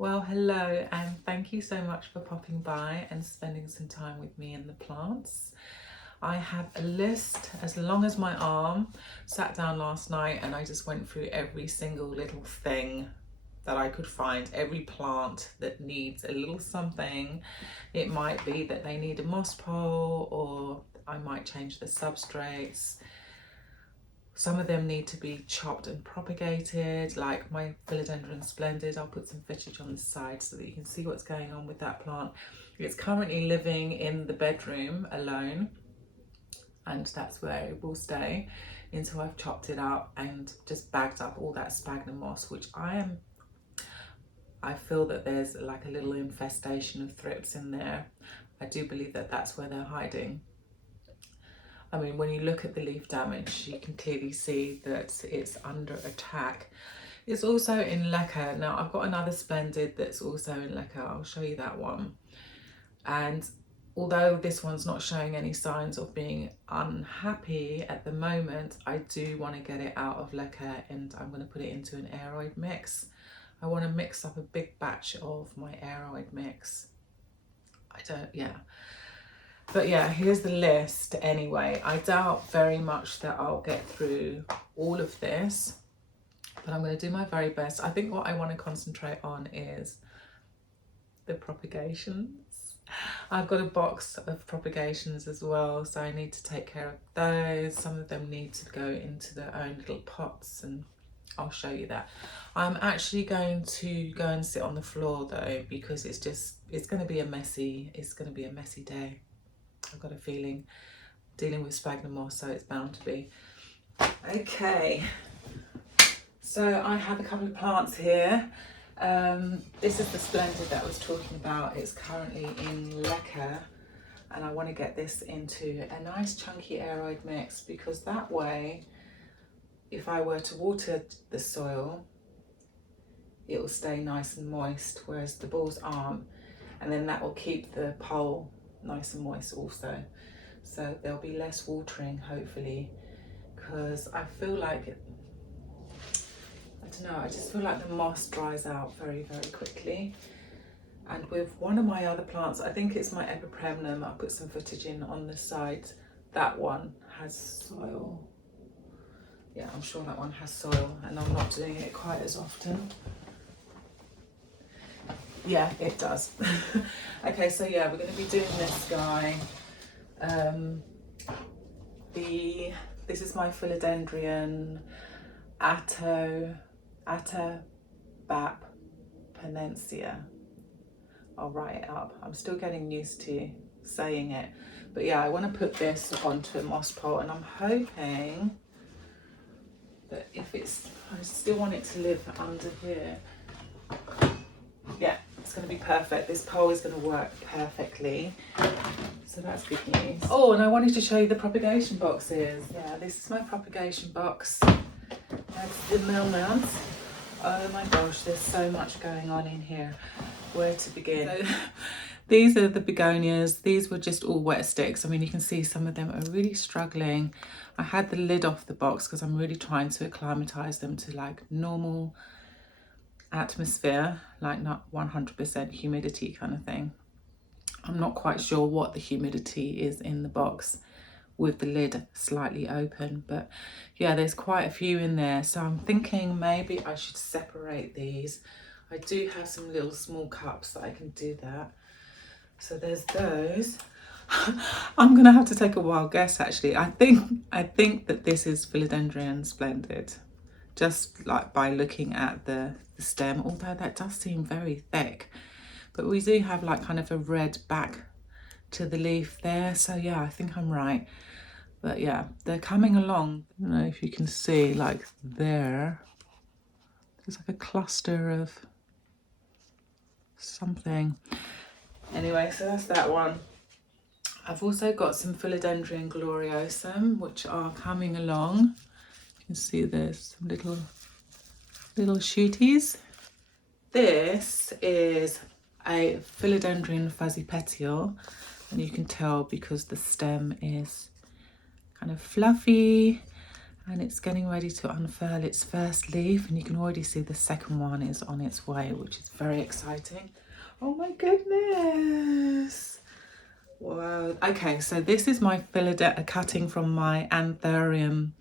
Well, hello, and thank you so much for popping by and spending some time with me and the plants. I have a list as long as my arm. Sat down last night and I just went through every single little thing that I could find, every plant that needs a little something. It might be that they need a moss pole, or I might change the substrates. Some of them need to be chopped and propagated, like my Philodendron Splendid. I'll put some footage on the side so that you can see what's going on with that plant. It's currently living in the bedroom alone, and that's where it will stay until I've chopped it up and just bagged up all that sphagnum moss, which I feel that there's like a little infestation of thrips in there. I do believe that that's where they're hiding. I mean, when you look at the leaf damage, you can clearly see that it's under attack. It's also in leca. Now, I've got another Splendid that's also in leca. I'll show you that one. And although this one's not showing any signs of being unhappy at the moment, I do want to get it out of leca, and I'm going to put it into an aeroid mix. I want to mix up a big batch of my aeroid mix. But yeah, here's the list anyway. I doubt very much that I'll get through all of this, but I'm going to do my very best. I think what I want to concentrate on is the propagations. I've got a box of propagations as well, so I need to take care of those. Some of them need to go into their own little pots, and I'll show you that. I'm actually going to go and sit on the floor though, because it's going to be a messy day. I've got a feeling, dealing with sphagnum moss, so it's bound to be. Okay, so I have a couple of plants here. This is the Splendid that I was talking about. It's currently in leca, and I want to get this into a nice chunky aeroid mix, because that way, if I were to water the soil, it will stay nice and moist, whereas the balls aren't, and then that will keep the pole nice and moist also. So there'll be less watering, hopefully, because I feel like I just feel like the moss dries out very, very quickly. And with one of my other plants, I think it's my epipremnum, I'll put some footage in on the side. That one has soil. Yeah, I'm sure that one has soil, and I'm not doing it quite as often. Yeah, it does. Okay, so yeah, we're going to be doing this guy. This is my Philodendron Atabapoense. I'll write it up. I'm still getting used to saying it. But yeah, I want to put this onto a moss pole, and I'm hoping that I still want it to live under here. Yeah, it's going to be perfect. This pole is going to work perfectly. So that's good news. Oh, and I wanted to show you the propagation boxes. Yeah, this is my propagation box. That's the moment. Oh my gosh, there's so much going on in here. Where to begin? So, these are the begonias. These were just all wet sticks. I mean, you can see some of them are really struggling. I had the lid off the box because I'm really trying to acclimatize them to like normal atmosphere, like not 100% humidity kind of thing. I'm not quite sure what the humidity is in the box with the lid slightly open, but yeah, there's quite a few in there. So I'm thinking maybe I should separate these. I do have some little small cups that I can do that. So there's those. I'm gonna have to take a wild guess actually. I think that this is Philodendron Splendid, just like by looking at the stem, although that does seem very thick. But we do have like kind of a red back to the leaf there, so yeah, I think I'm right. But yeah, they're coming along. I don't know if you can see, like there's like a cluster of something. Anyway, so that's that one. I've also got some Philodendron gloriosum, which are coming along. You can see there's some little shooties. This is a Philodendron fuzzy petiole, and you can tell because the stem is kind of fluffy and it's getting ready to unfurl its first leaf, and you can already see the second one is on its way, which is very exciting. Oh my goodness. Wow. Okay, so this is my cutting from my anthurium.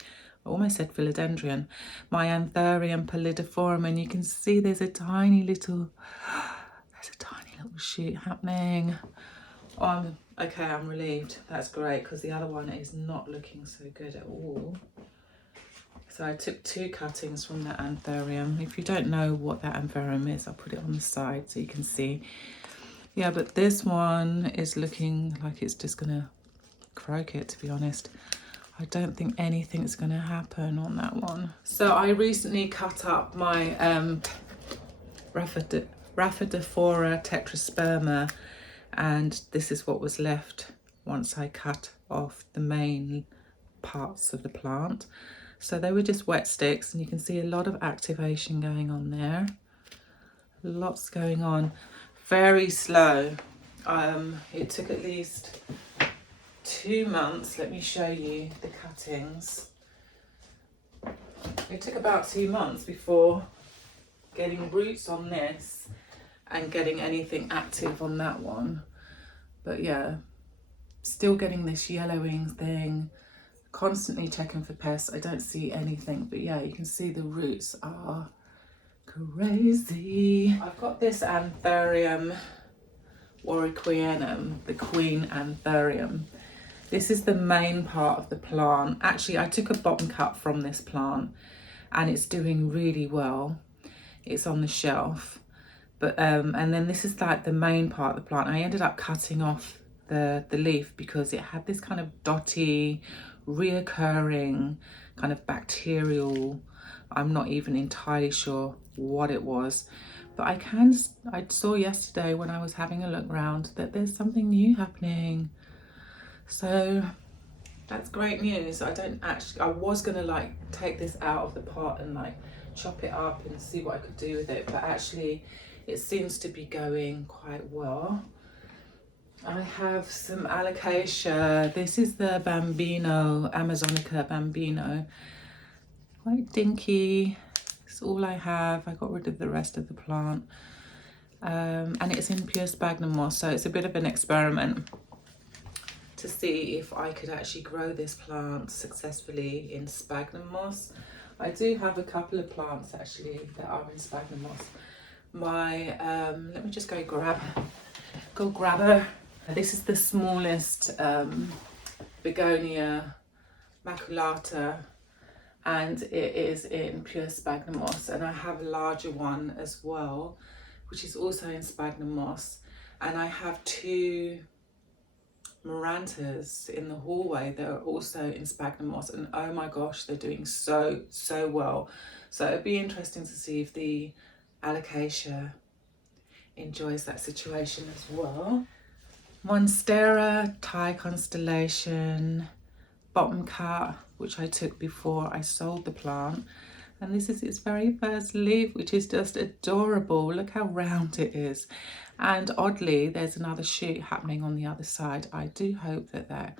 I almost said philodendron. My anthurium pallidophorum, and you can see there's a tiny little shoot happening. Okay, I'm relieved. That's great, because the other one is not looking so good at all. So I took 2 cuttings from the anthurium. If you don't know what that anthurium is, I'll put it on the side so you can see. Yeah, but this one is looking like it's just gonna croak it, to be honest. I don't think anything's gonna happen on that one. So I recently cut up my Rhaphidophora tetrasperma, and this is what was left once I cut off the main parts of the plant. So they were just wet sticks, and you can see a lot of activation going on there. Lots going on. Very slow. It took at least 2 months. Let me show you the cuttings. It took about 2 months before getting roots on this and getting anything active on that one. But yeah, still getting this yellowing thing, constantly checking for pests. I don't see anything, but yeah, you can see the roots are crazy. I've got this anthurium warwickwianum, the queen anthurium. This is the main part of the plant. Actually, I took a bottom cut from this plant, and it's doing really well. It's on the shelf. But and then this is like the main part of the plant. I ended up cutting off the leaf because it had this kind of dotty, reoccurring kind of bacterial, I'm not even entirely sure what it was, but I saw yesterday when I was having a look around that there's something new happening. So that's great news. I was gonna like take this out of the pot and like chop it up and see what I could do with it, but actually it seems to be going quite well. I have some alocasia. This is the Bambino, Amazonica Bambino. Quite dinky. It's all I have. I got rid of the rest of the plant. And it's in pure sphagnum moss, so it's a bit of an experiment to see if I could actually grow this plant successfully in sphagnum moss. I do have a couple of plants actually that are in sphagnum moss. Let me just go grab her. This is the smallest Begonia maculata, and it is in pure sphagnum moss, and I have a larger one as well, which is also in sphagnum moss, and I have 2 marantas in the hallway that are also in sphagnum moss, and oh my gosh, they're doing so well. So it'd be interesting to see if the alocasia enjoys that situation as well. Monstera, Thai constellation, bottom cut, which I took before I sold the plant, and this is its very first leaf, which is just adorable. Look how round it is, and oddly there's another shoot happening on the other side. I do hope that that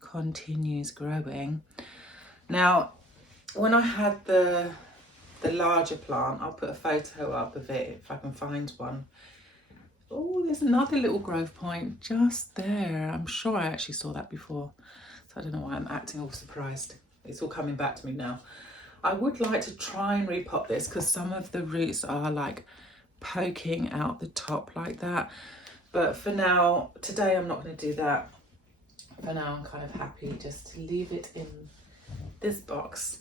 continues growing. Now, when I had the larger plant, I'll put a photo up of it if I can find one. Oh, there's another little growth point just there. I'm sure I actually saw that before, so I don't know why I'm acting all surprised. It's all coming back to me now. I would like to try and repot this because some of the roots are like poking out the top like that, but for now, today I'm not going to do that. For now I'm kind of happy just to leave it in this box.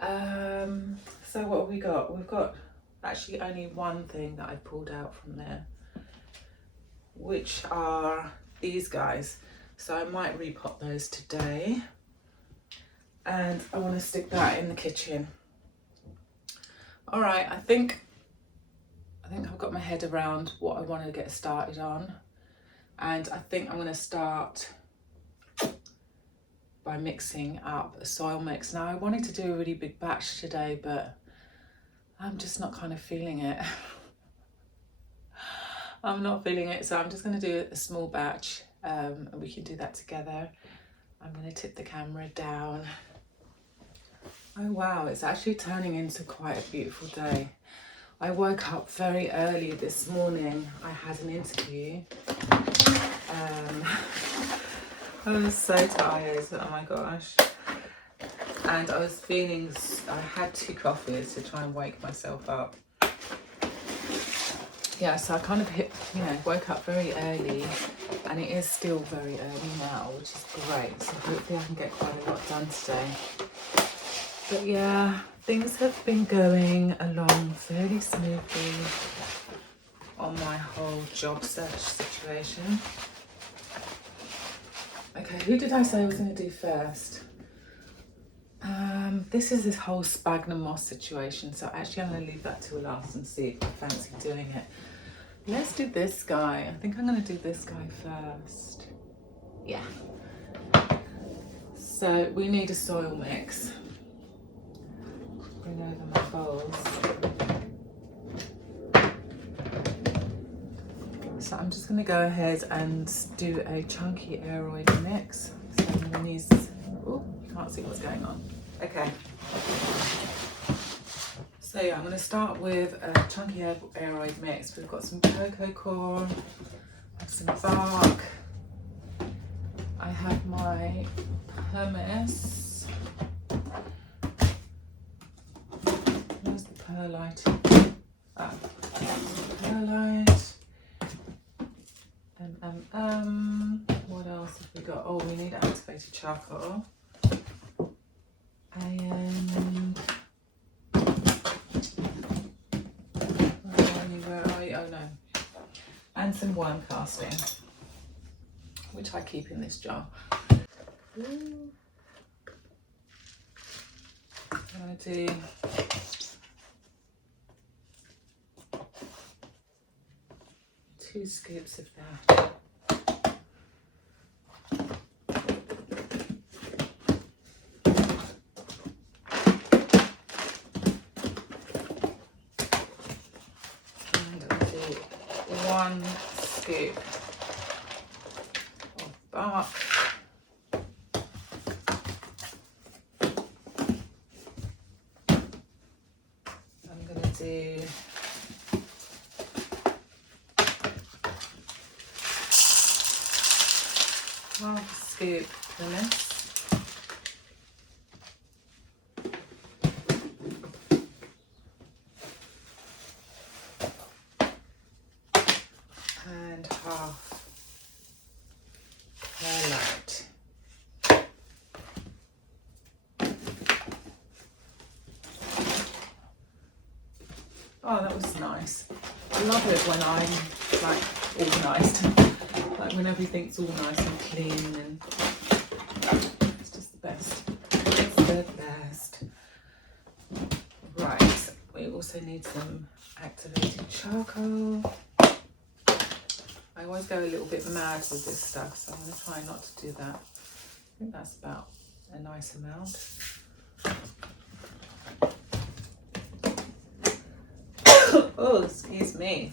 So what have we got? We've got actually only one thing that I pulled out from there, which are these guys. So I might repot those today, and I want to stick that in the kitchen. All right, I think I've got my head around what I want to get started on, and I think I'm going to start by mixing up a soil mix. Now I wanted to do a really big batch today, but I'm just not kind of feeling it. I'm not feeling it, so I'm just going to do a small batch, and we can do that together. I'm going to tip the camera down. Oh wow, it's actually turning into quite a beautiful day. I woke up very early this morning. I had an interview. I was so tired, oh my gosh. And I was feeling, I had 2 coffees to try and wake myself up. Yeah, so I kind of woke up very early, and it is still very early now, which is great. So hopefully I can get quite a lot done today. But yeah, things have been going along fairly smoothly on my whole job search situation. Okay, who did I say I was going to do first? This is this whole sphagnum moss situation, so actually I'm going to leave that till last and see if I fancy doing it. Let's do this guy. I think I'm going to do this guy first. Yeah. So we need a soil mix. Bring over my bowls. So I'm just going to go ahead and do a chunky aeroid mix. So I'm going to use, oh, can't see what's going on. Okay. So yeah, I'm going to start with a chunky aeroid mix. We've got some cocoa coir, some bark. I have my pumice. Where's the perlite? Perlite. What else have we got? Oh, we need activated charcoal. And where are you? Oh no. And some worm casting, which I keep in this jar. I'm going to do two scoops of that. And I'll do 1 scoop of bark. I'm going to do half a scoop pumice. And half perlite. Oh, that was nice. I love it when I'm like organised, like when everything's all nice and clean, and it's just the best. It's the best. Right, we also need some activated charcoal. I always go a little bit mad with this stuff, so I'm going to try not to do that. I think that's about a nice amount. Oh, excuse me.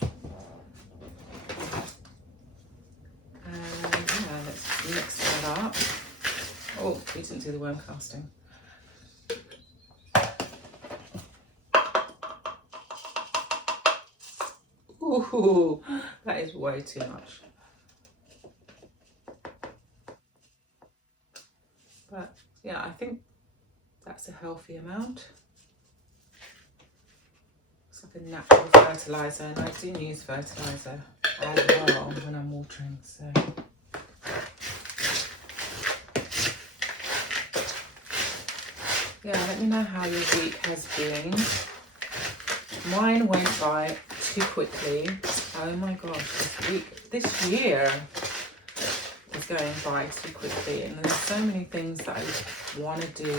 And yeah, let's mix that up. Oh, we didn't do the worm casting. Ooh, that is way too much. But yeah, I think that's a healthy amount. It's like a natural fertiliser, and I do use fertiliser as well when I'm watering, so. Yeah, let me know how your week has been. Mine went by too quickly. Oh my gosh, this year is going by too quickly, and there's so many things that I want to do.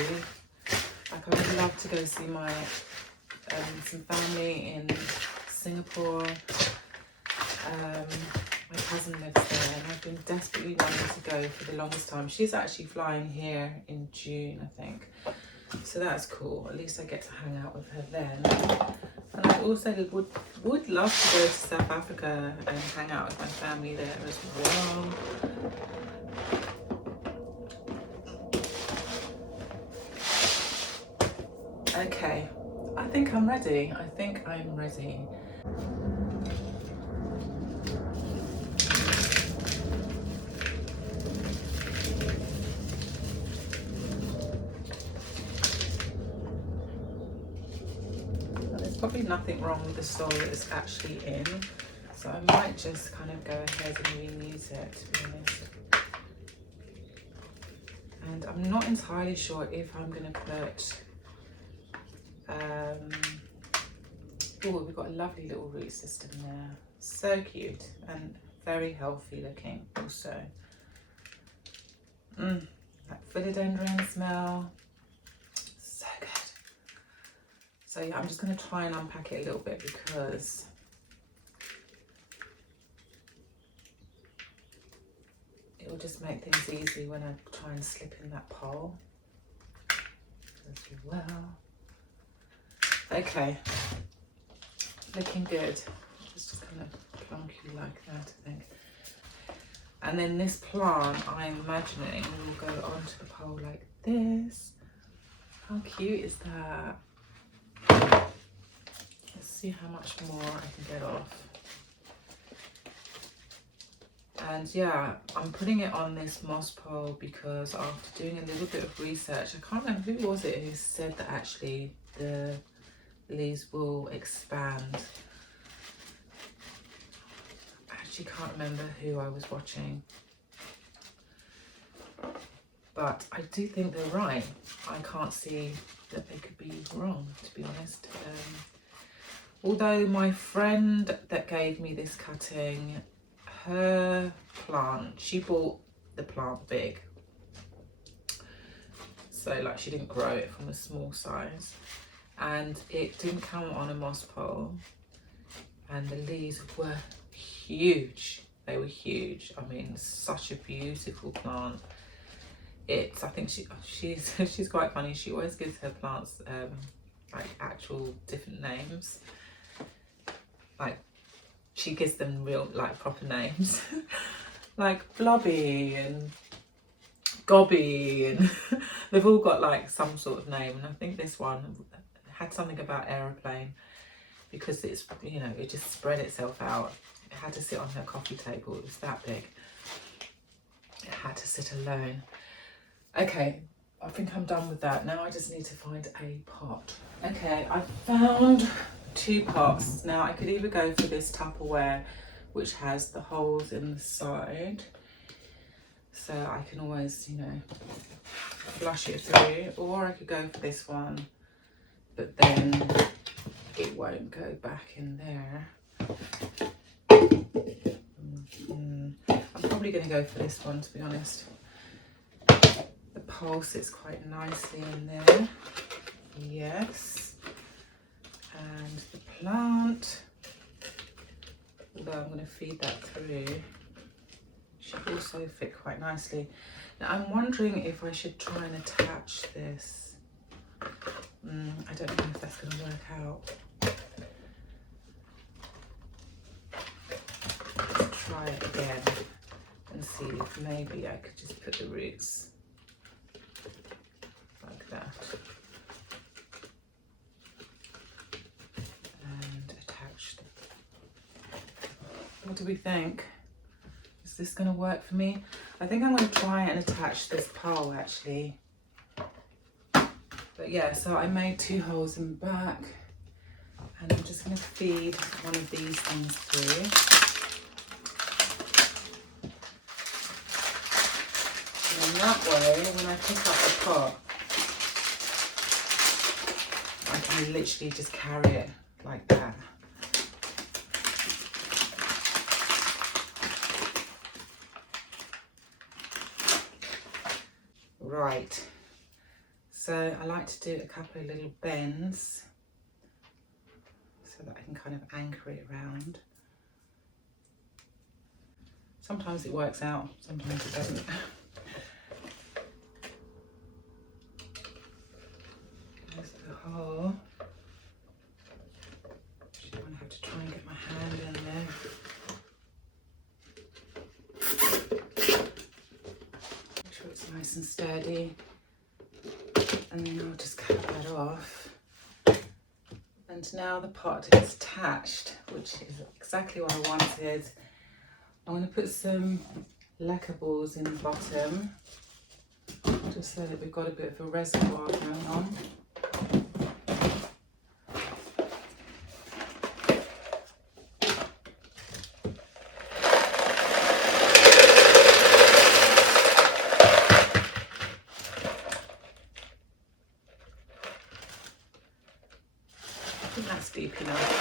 Like I would love to go see my some family in Singapore. My cousin lives there, and I've been desperately wanting to go for the longest time. She's actually flying here in June, I think. So that's cool. At least I get to hang out with her then. And I also would love to go to South Africa and hang out with my family there as well. think I'm ready. I think I'm ready. There's probably nothing wrong with the soil that it's actually in, so I might just kind of go ahead and reuse it, to be honest. And I'm not entirely sure if I'm going to put, oh, we've got a lovely little root system there. So cute and very healthy looking also. That philodendron smell, so good. So yeah, I'm just going to try and unpack it a little bit because it will just make things easy when I try and slip in that pole as well. Okay, looking good. Just kind of plonky like that, I think. And then this plant, I'm imagining, will go onto the pole like this. How cute is that? Let's see how much more I can get off. And yeah, I'm putting it on this moss pole because after doing a little bit of research, I can't remember who was it who said that actually the leaves will expand. I actually can't remember who I was watching, but I do think they're right. I can't see that they could be wrong, to be honest. Although my friend that gave me this cutting, her plant, she bought the plant big, so like she didn't grow it from a small size, and it didn't come on a moss pole, and the leaves were huge. They were huge. I mean, such a beautiful plant. It's, I think she's quite funny. She always gives her plants like actual different names. Like she gives them real, like, proper names. Like Blobby and Gobby, and they've all got like some sort of name. And I think this one had something about aeroplane because it's, you know, it just spread itself out. It had to sit on her coffee table. It was that big. It had to sit alone. Okay, I think I'm done with that. Now I just need to find a pot. Okay, I found 2 pots. Now I could either go for this Tupperware, which has the holes in the side, so I can always, you know, flush it through, or I could go for this one, but then it won't go back in there. I'm probably going to go for this one, to be honest. The pole sits quite nicely in there. Yes. And the plant, although I'm going to feed that through, should also fit quite nicely. Now I'm wondering if I should try and attach this. I don't know if that's going to work out. Let's try it again and see if maybe I could just put the roots like that and attach them. What do we think? Is this going to work for me? I think I'm going to try and attach this pole actually. But yeah, so I made 2 holes in the back, and I'm just going to feed one of these things through. And that way, when I pick up the pot, I can literally just carry it like that. Right, so I like to do a couple of little bends so that I can kind of anchor it around. Sometimes it works out, sometimes it doesn't. There's the hole. I'm going to have to try and get my hand in there. Make sure it's nice and sturdy. And then I'll just cut that off. And now the pot is attached, which is exactly what I wanted. I'm going to put some lacquer balls in the bottom, just so that we've got a bit of a reservoir going on. I think that's deep enough.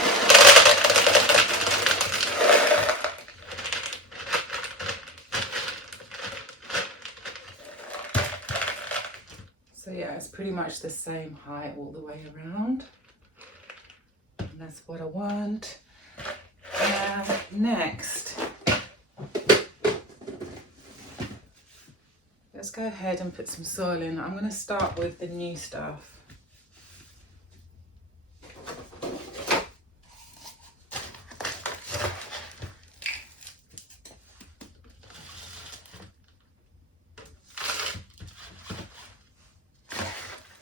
So yeah, it's pretty much the same height all the way around. And that's what I want. And next, let's go ahead and put some soil in. I'm going to start with the new stuff.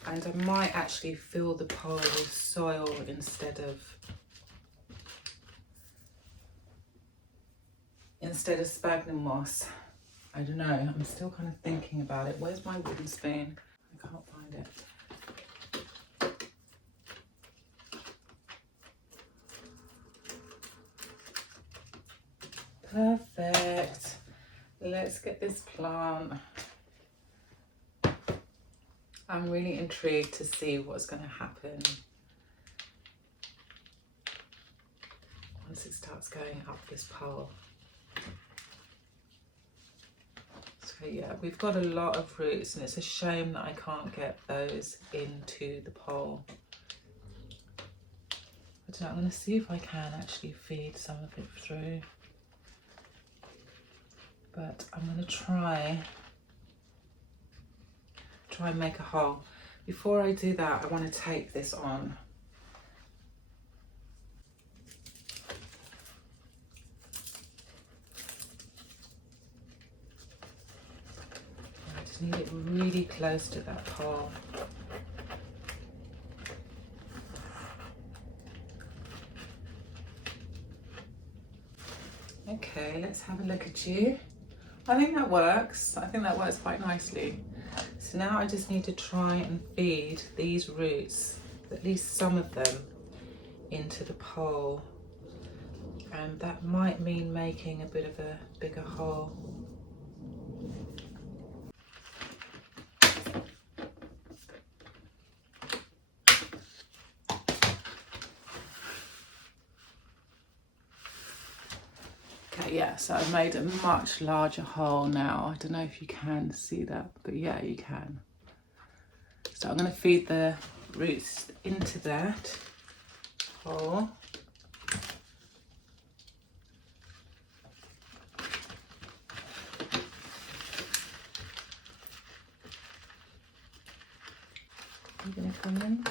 And I might actually fill the pot with soil instead of sphagnum moss. I don't know, I'm still kind of thinking about it. Where's my wooden spoon? I can't find it. Perfect. Let's get this plant. I'm really intrigued to see what's going to happen once it starts going up this pole. So yeah, we've got a lot of roots and it's a shame that I can't get those into the pole. I don't know, I'm going to see if I can actually feed some of it through. But I'm going to try and make a hole. Before I do that, I want to tape this on. I just need it really close to that hole. Okay, let's have a look at you. I think that works. I think that works quite nicely. So now I just need to try and feed these roots, at least some of them, into the pole. And that might mean making a bit of a bigger hole. Okay, yeah, so I've made a much larger hole now. I don't know if you can see that, but yeah, you can. So I'm going to feed the roots into that hole. You're going to come in.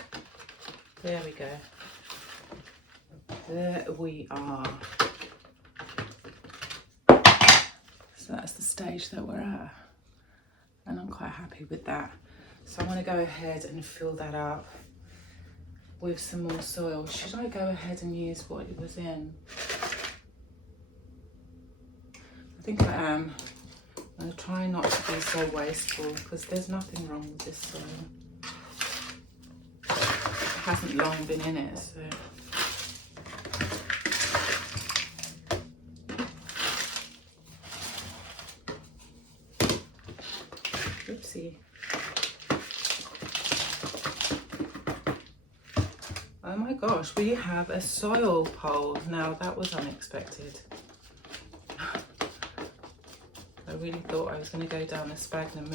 There we go. There we are. So that's the stage that we're at. And I'm quite happy with that. So I'm going to go ahead and fill that up with some more soil. Should I go ahead and use what it was in? I think I am. I'm going to try not to be so wasteful because there's nothing wrong with this soil. It hasn't long been in it, so. Oopsie. Oh my gosh, we have a soil pole. Now that was unexpected. I really thought I was going to go down the sphagnum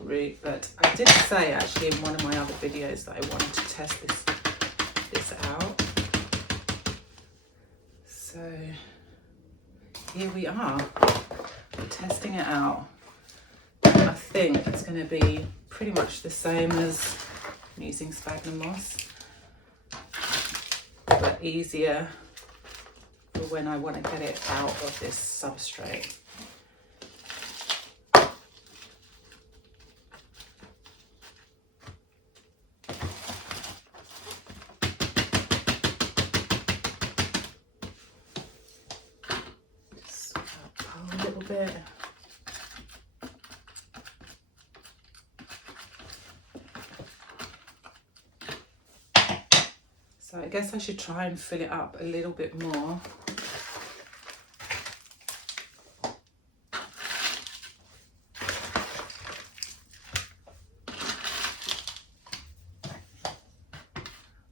route, but I did say actually in one of my other videos that I wanted to test this out. So here we are, we're testing it out. I think it's going to be pretty much the same as using sphagnum moss, but easier for when I want to get it out of this substrate. bit. So I guess I should try and fill it up a little bit more.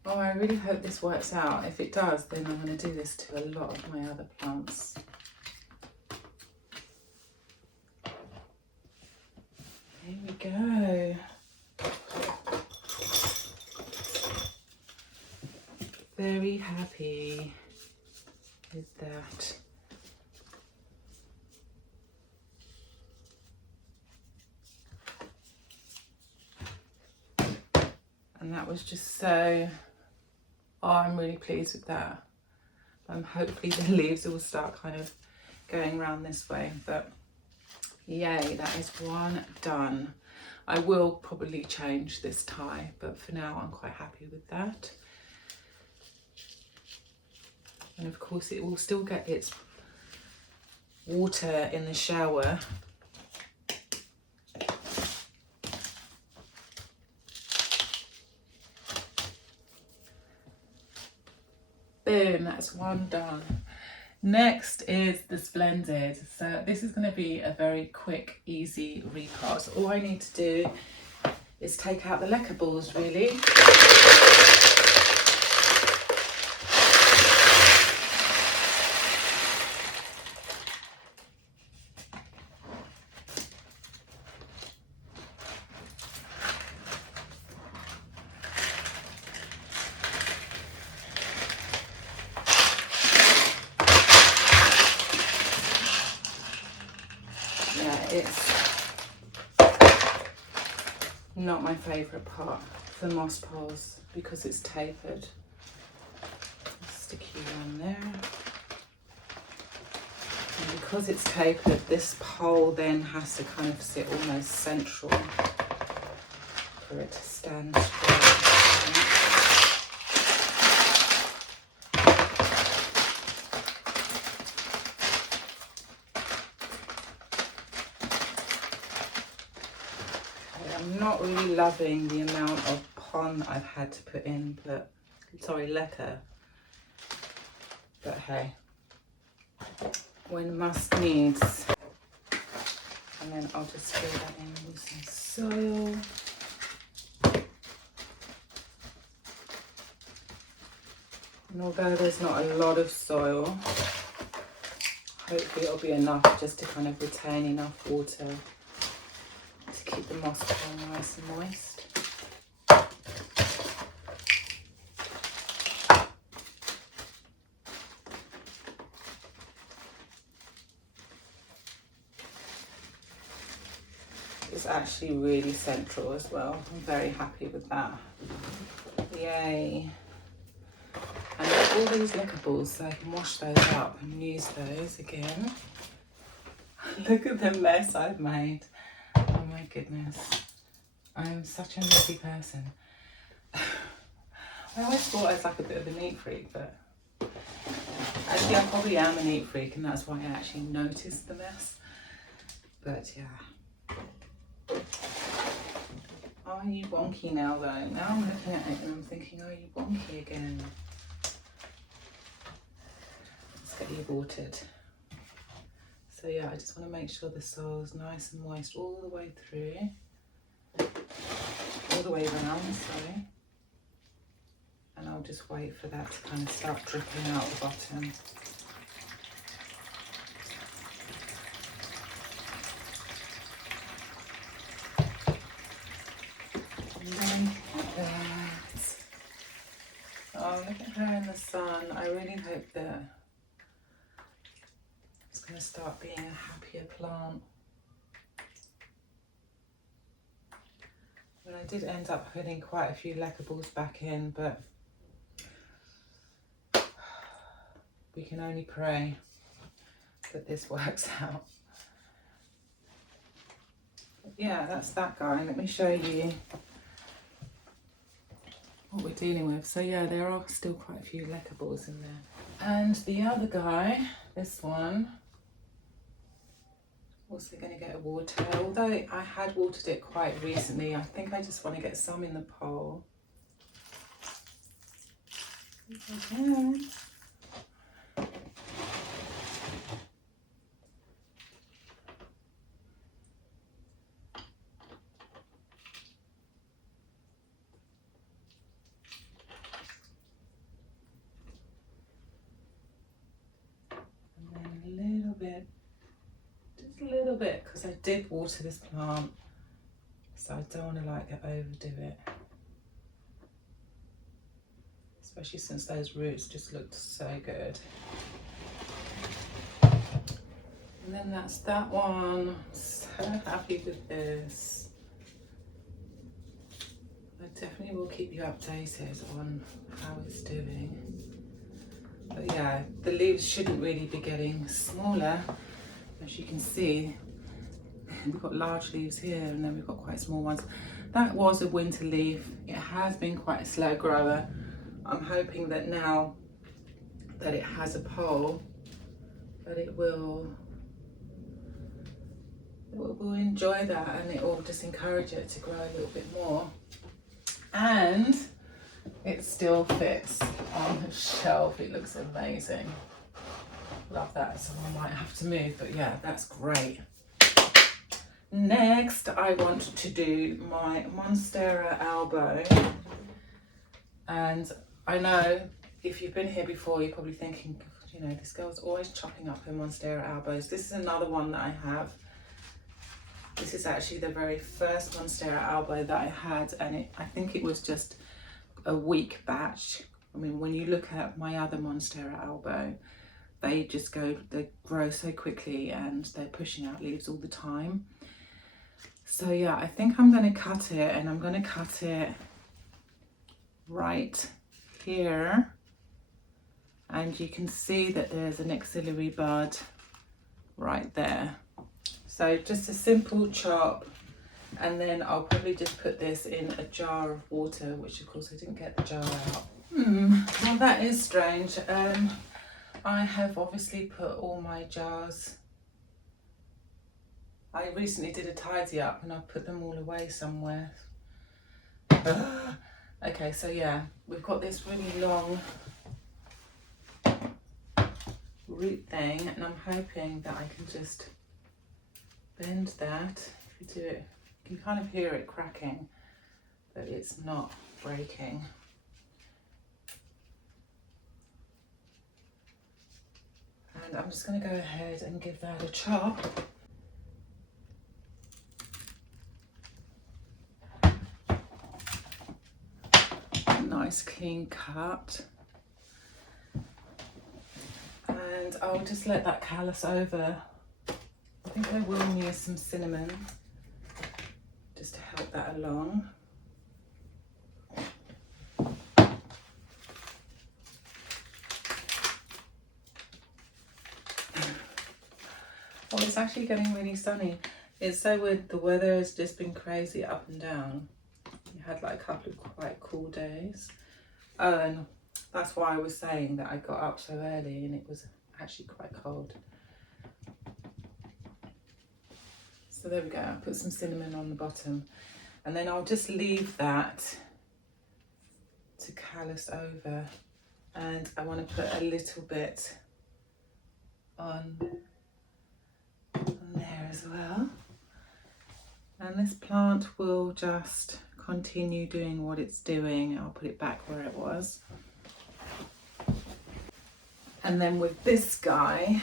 Oh, I really hope this works out. If it does, then I'm going to do this to a lot of my other plants. Here we go. Very happy with that. And that was just so, oh, I'm really pleased with that. Hopefully the leaves will start kind of going around this way, but yay, that is one done. I will probably change this tie, but for now I'm quite happy with that. And of course it will still get its water in the shower. Boom, that's one done. Next is the Splendid. So this is going to be a very quick, easy repot. So all I need to do is take out the lecker balls, really. It's not my favourite part, the moss poles, because it's tapered. Sticky one there. And because it's tapered, this pole then has to kind of sit almost central for it to stand straight. I'm not really loving the amount of pon I've had to put in, but sorry, lecker. But hey, when must needs. And then I'll just fill that in with some soil. And although there's not a lot of soil, hopefully it'll be enough just to kind of retain enough water to keep the moss pole nice and moist. It's actually really central as well. I'm very happy with that. Yay. And all these liquor balls, so I can wash those up and use those again. Look at the mess I've made. Oh my goodness. I'm such a messy person. I always thought I was like a bit of a neat freak, but actually I probably am a neat freak, and that's why I actually noticed the mess. But yeah. Are you wonky now though? Now I'm looking at it and I'm thinking, are you wonky again? Let's get you watered. So yeah, I just want to make sure the soil's nice and moist all the way through. All the way around, sorry. And I'll just wait for that to kind of start dripping out the bottom. Oh, look at her in the sun. I really hope that it's going to start being a happier plant. But I did end up putting quite a few lecker balls back in, but we can only pray that this works out. But yeah, that's that guy. Let me show you what we're dealing with. So yeah, there are still quite a few lecker balls in there. And the other guy, this one, Also going to get a water, although I had watered it quite recently. I think I just want to get some in the pole. Okay. Just a little bit, because I did water this plant, so I don't want to like overdo it, especially since those roots just looked so good. And then that's that one. So happy with this. I definitely will keep you updated on how it's doing. But yeah, the leaves shouldn't really be getting smaller. As you can see, we've got large leaves here and then we've got quite small ones. That was a winter leaf. It has been quite a slow grower. I'm hoping that now that it has a pole, that it will enjoy that, and it will just encourage it to grow a little bit more. And it still fits on the shelf. It looks amazing. Love that. So I might have to move, but yeah, that's great. Next, I want to do my Monstera albo. And I know if you've been here before, you're probably thinking, you know, this girl's always chopping up her Monstera albos. This is another one that I have. This is actually the very first Monstera albo that I had, and I think it was just a week batch. I mean, when you look at my other Monstera albo, they grow so quickly and they're pushing out leaves all the time. So yeah, I think I'm going to cut it, and I'm going to cut it right here. And you can see that there's an axillary bud right there. So just a simple chop, and then I'll probably just put this in a jar of water, which of course I didn't get the jar out. Well, that is strange. I have obviously put all my jars. I recently did a tidy up and I put them all away somewhere. Okay, so yeah, we've got this really long root thing, and I'm hoping that I can just bend that. If you do it, you can kind of hear it cracking, but it's not breaking. And I'm just going to go ahead and give that a chop. A nice clean cut. And I'll just let that callus over. I think I will need some cinnamon just to help that along. Oh, it's actually getting really sunny. It's so weird, the weather has just been crazy up and down. We had like a couple of quite cool days. Oh, and that's why I was saying that I got up so early, and it was actually quite cold. So there we go, I'll put some cinnamon on the bottom, and then I'll just leave that to callus over, and I want to put a little bit on there as well. And this plant will just continue doing what it's doing. I'll put it back where it was. And then with this guy,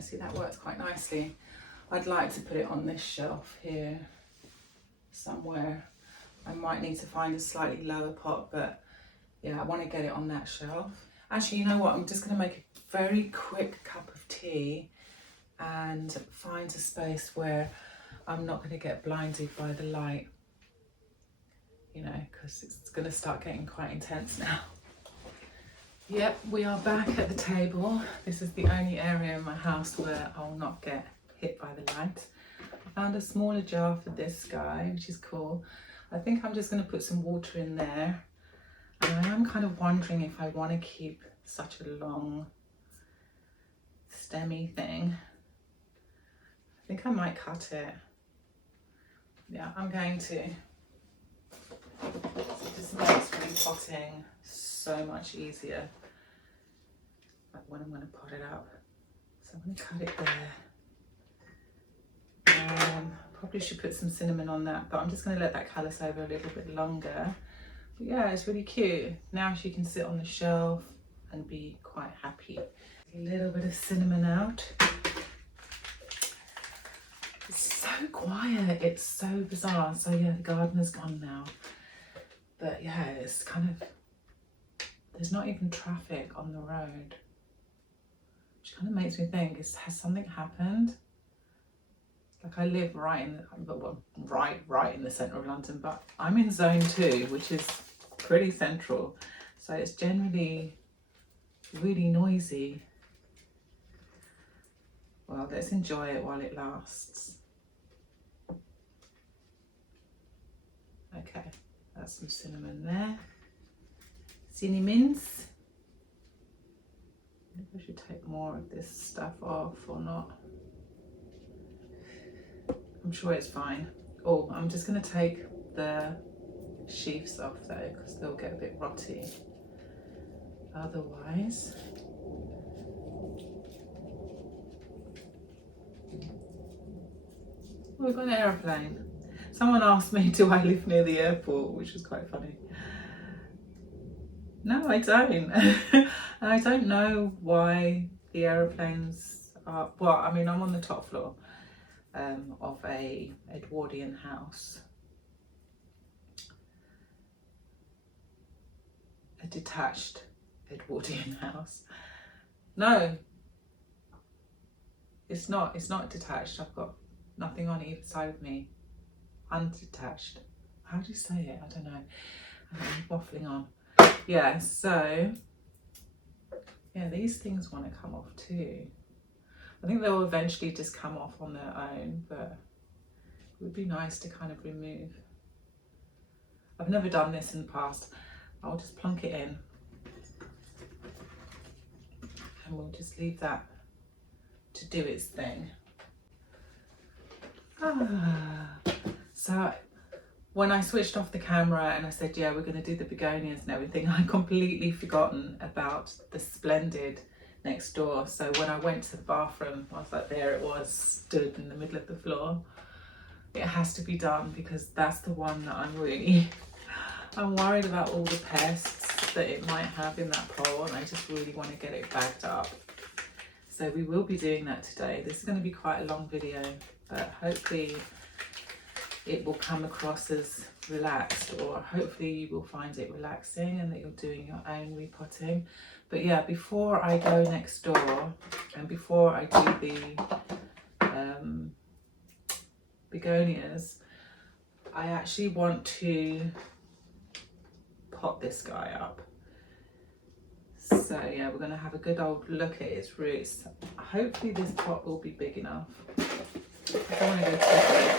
see, that works quite nicely. I'd like to put it on this shelf here somewhere. I might need to find a slightly lower pot, but yeah, I want to get it on that shelf. Actually, you know what? I'm just going to make a very quick cup of tea and find a space where I'm not going to get blinded by the light, you know, because it's going to start getting quite intense now. Yep, we are back at the table. This is the only area in my house where I'll not get hit by the light. I found a smaller jar for this guy, which is cool. I think I'm just going to put some water in there. And I am kind of wondering if I want to keep such a long stemmy thing. I think I might cut it. Yeah, I'm going to. It just makes repotting so much easier. Like when I'm going to pot it up. So I'm going to cut it there. Probably should put some cinnamon on that, but I'm just going to let that callus over a little bit longer. But yeah, it's really cute. Now she can sit on the shelf and be quite happy. A little bit of cinnamon out. It's so quiet, it's so bizarre. So yeah, the gardener's gone now. But yeah, it's kind of, there's not even traffic on the road. Which kind of makes me think, has something happened? Like I live right in the centre of London, but I'm in zone 2, which is pretty central. So it's generally really noisy. Well, let's enjoy it while it lasts. Okay, that's some cinnamon there. Cinnamons. Maybe I should take more of this stuff off or not. I'm sure it's fine. Oh, I'm just going to take the sheaths off though, because they'll get a bit rotty. Otherwise, oh, we've got an aeroplane. Someone asked me, do I live near the airport, which was quite funny. No, I don't. And I don't know why the aeroplanes are, well, I mean, I'm on the top floor of a Edwardian house. A detached Edwardian house. No, it's not detached. I've got nothing on either side of me. Undetached. How do you say it? I don't know. I'm waffling on. Yeah, so yeah, these things want to come off too. I think they'll eventually just come off on their own, but it would be nice to kind of remove. I've never done this in the past. I'll just plonk it in and we'll just leave that to do its thing. So when I switched off the camera and I said, yeah, we're going to do the begonias and everything, I'd completely forgotten about the Splendid next door. So when I went to the bathroom, I was like, there it was, stood in the middle of the floor. It has to be done because that's the one that I'm worried about all the pests that it might have in that pole, and I just really want to get it bagged up. So we will be doing that today. This is going to be quite a long video, but hopefully it will come across as relaxed, or hopefully you will find it relaxing and that you're doing your own repotting. But yeah, before I go next door and before I do the begonias, I actually want to pot this guy up. So yeah, we're going to have a good old look at its roots. Hopefully this pot will be big enough. I don't want to go too big.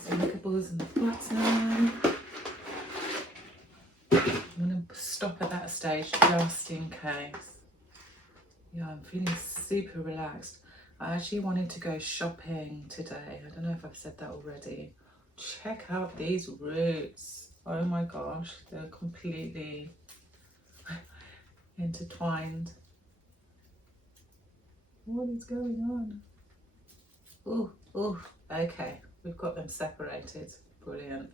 Some nickables in the bottom. I'm going to stop at that stage just in case. Yeah, I'm feeling super relaxed. I actually wanted to go shopping today. I don't know if I've said that already. Check out these roots. Oh my gosh, they're completely intertwined. What is going on? Oh, okay. We've got them separated. Brilliant.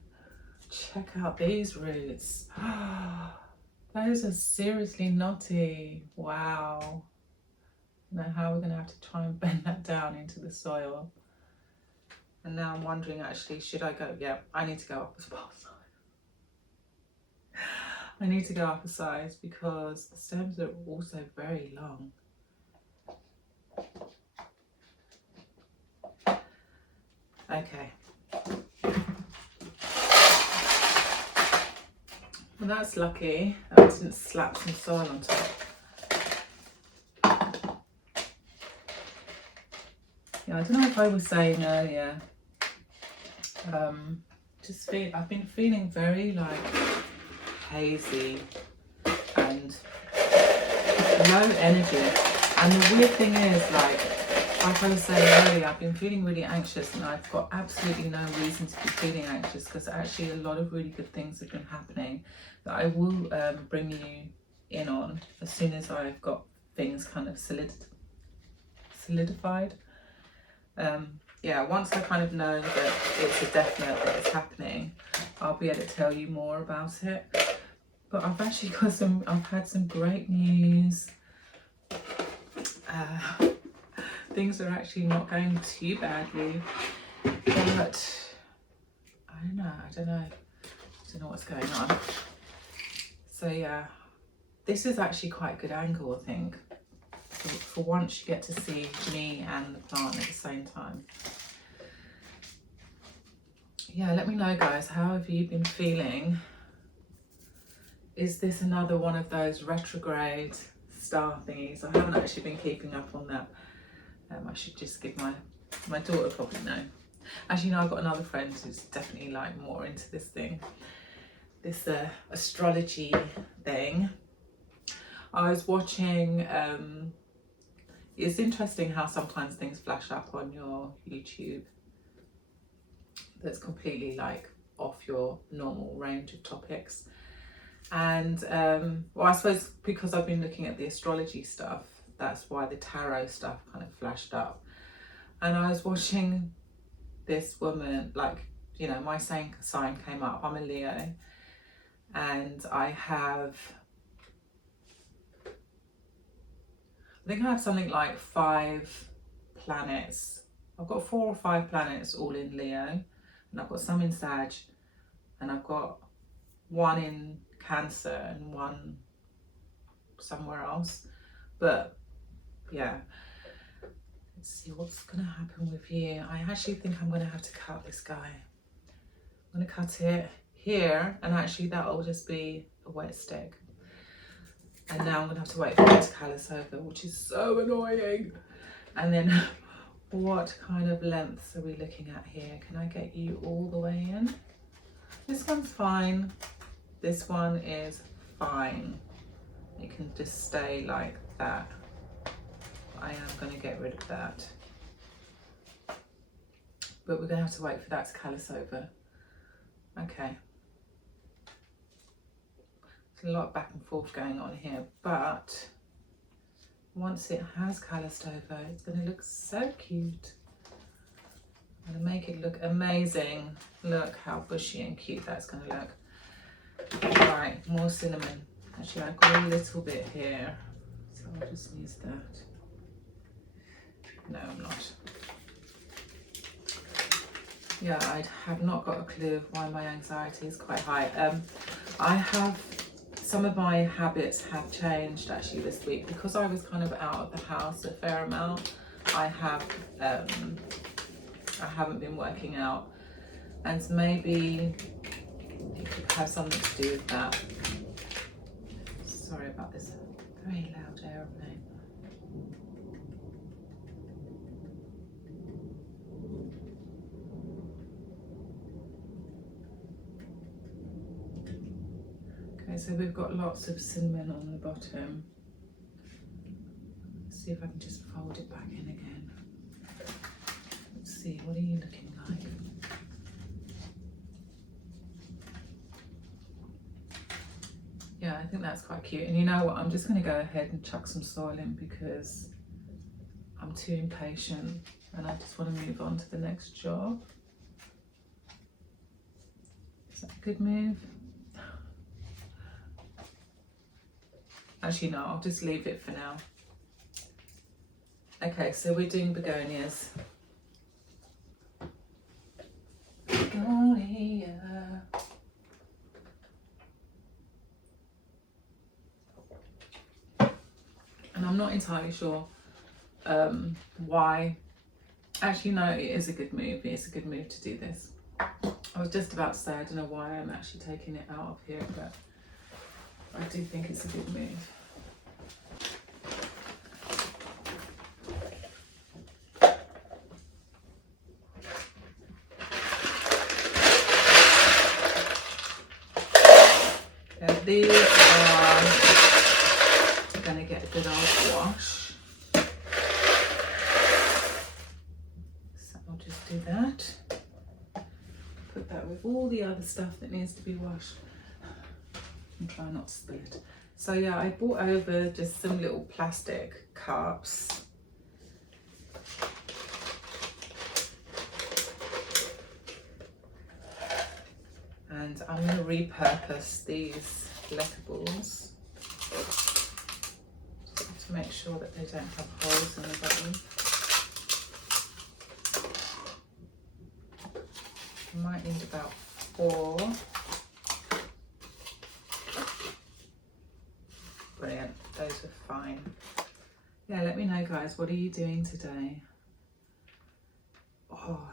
Check out these roots. Those are seriously knotty. Wow. Now how we're going to have to try and bend that down into the soil. And now I'm wondering, actually, should I go? Yeah, I need to go up a size. I need to go up a size because the stems are also very long. Okay. Well, that's lucky that I didn't slap some soil on top. Yeah, I don't know if I was saying earlier, I've been feeling very like hazy and low energy. And the weird thing is, like I was saying earlier, I've been feeling really anxious, and I've got absolutely no reason to be feeling anxious, because actually a lot of really good things have been happening that I will bring you in on as soon as I've got things kind of solidified. Yeah, once I kind of know that it's a definite that it's happening, I'll be able to tell you more about it. But I've actually got I've had some great news. Things are actually not going too badly, but I don't know what's going on. So yeah, this is actually quite a good angle, I think. For once you get to see me and the plant at the same time. Yeah, let me know, guys, how have you been feeling? Is this another one of those retrograde star thingies? I haven't actually been keeping up on that. I should just give my daughter probably know. Actually, no, I've got another friend who's definitely like more into this thing, this astrology thing. I was watching, it's interesting how sometimes things flash up on your YouTube that's completely like off your normal range of topics. And well, I suppose because I've been looking at the astrology stuff, that's why the tarot stuff kind of flashed up. And I was watching this woman, like, you know, my sign came up. I'm a Leo, and I think I have something like 5 planets. I've got 4 or 5 planets all in Leo, and I've got some in Sag, and I've got 1 in Cancer and 1 somewhere else. But yeah, let's see what's gonna happen with you. I actually think I'm gonna have to cut this guy. I'm gonna cut it here, and actually that'll just be a wet stick. And now I'm gonna have to wait for it to callus over, which is so annoying. And then what kind of lengths are we looking at here? Can I get you all the way in? This one's fine. This one is fine. It can just stay like that. I am going to get rid of that. But we're going to have to wait for that to callus over. Okay. There's a lot of back and forth going on here, but once it has calloused over, it's going to look so cute. I'm going to make it look amazing. Look how bushy and cute that's going to look. Right, more cinnamon. Actually, I've got a little bit here, so I'll just use that. No, I'm not. Yeah, I have not got a clue why my anxiety is quite high. Some of my habits have changed actually this week because I was kind of out of the house a fair amount. I haven't been working out, and maybe it could have something to do with that. Sorry about this very loud aeroplane. Okay, so we've got lots of cinnamon on the bottom. Let's see if I can just fold it back in again. Let's see, what are you looking like? Yeah, I think that's quite cute. And you know what, I'm just going to go ahead and chuck some soil in because I'm too impatient and I just want to move on to the next job. Is that a good move? Actually, no, I'll just leave it for now. Okay, so we're doing begonias. Begonia. And I'm not entirely sure why. Actually, no, it is a good move. It's a good move to do this. I was just about to say, I don't know why I'm actually taking it out of here, but I do think it's a good move. going to get a good old wash. So I'll just do that. Put that with all the other stuff that needs to be washed and try not to spill it. So yeah, I brought over just some little plastic cups. And I'm going to repurpose these leckables to make sure that they don't have holes in the bottom. I might need about 4. Brilliant, those are fine. Yeah, let me know guys, what are you doing today? Oh,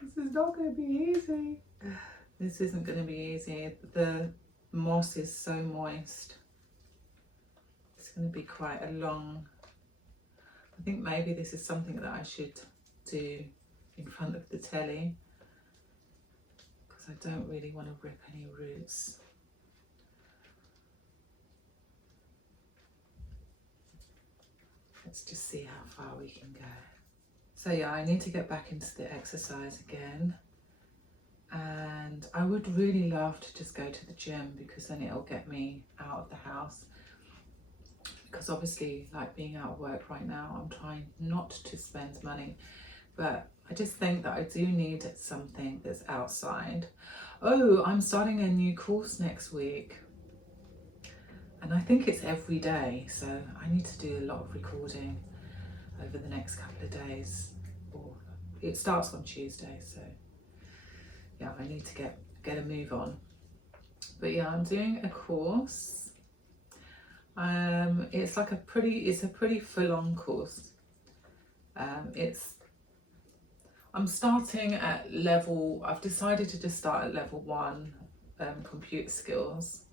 this is not going to be easy. This isn't going to be easy. The moss is so moist. It's going to be quite a long... I think maybe this is something that I should do in front of the telly, because I don't really want to rip any roots. Let's just see how far we can go. So yeah, I need to get back into the exercise again. And I would really love to just go to the gym, because then it'll get me out of the house. Because obviously, like being out of work right now, I'm trying not to spend money. But I just think that I do need something that's outside. Oh, I'm starting a new course next week. And I think it's every day. So I need to do a lot of recording over the next couple of days. Or it starts on Tuesday, so yeah, I need to get a move on. But yeah, I'm doing a course. It's like a pretty full-on course. I'm starting at level, I've decided to just start at level 1, computer skills.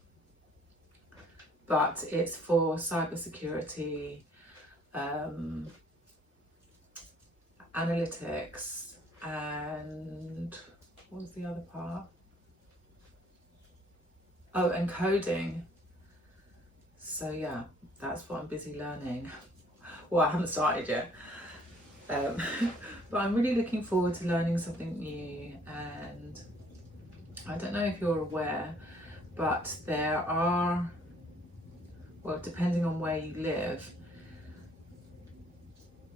But it's for cybersecurity, analytics, and what was the other part? Oh, and coding. So yeah, that's what I'm busy learning. Well, I haven't started yet. But I'm really looking forward to learning something new. And I don't know if you're aware, but there are, well, depending on where you live,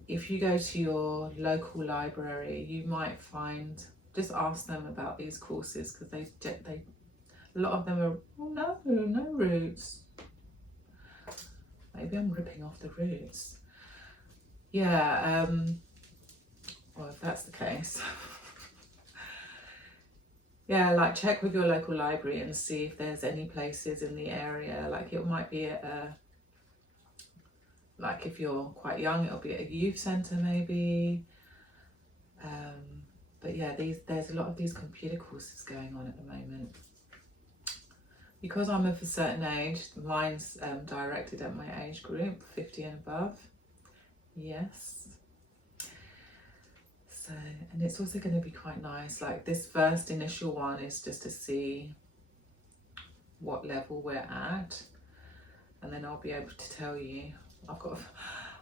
if you go to your local library, you might find, just ask them about these courses, because they a lot of them are, oh no roots. Maybe I'm ripping off the roots. Yeah, well, if that's the case. Yeah, like check with your local library and see if there's any places in the area. Like it might be at a, like if you're quite young, it'll be at a youth centre maybe. But yeah, there's a lot of these computer courses going on at the moment. Because I'm of a certain age, mine's directed at my age group, 50 and above. Yes. So, and it's also going to be quite nice. Like this first initial one is just to see what level we're at, and then I'll be able to tell you.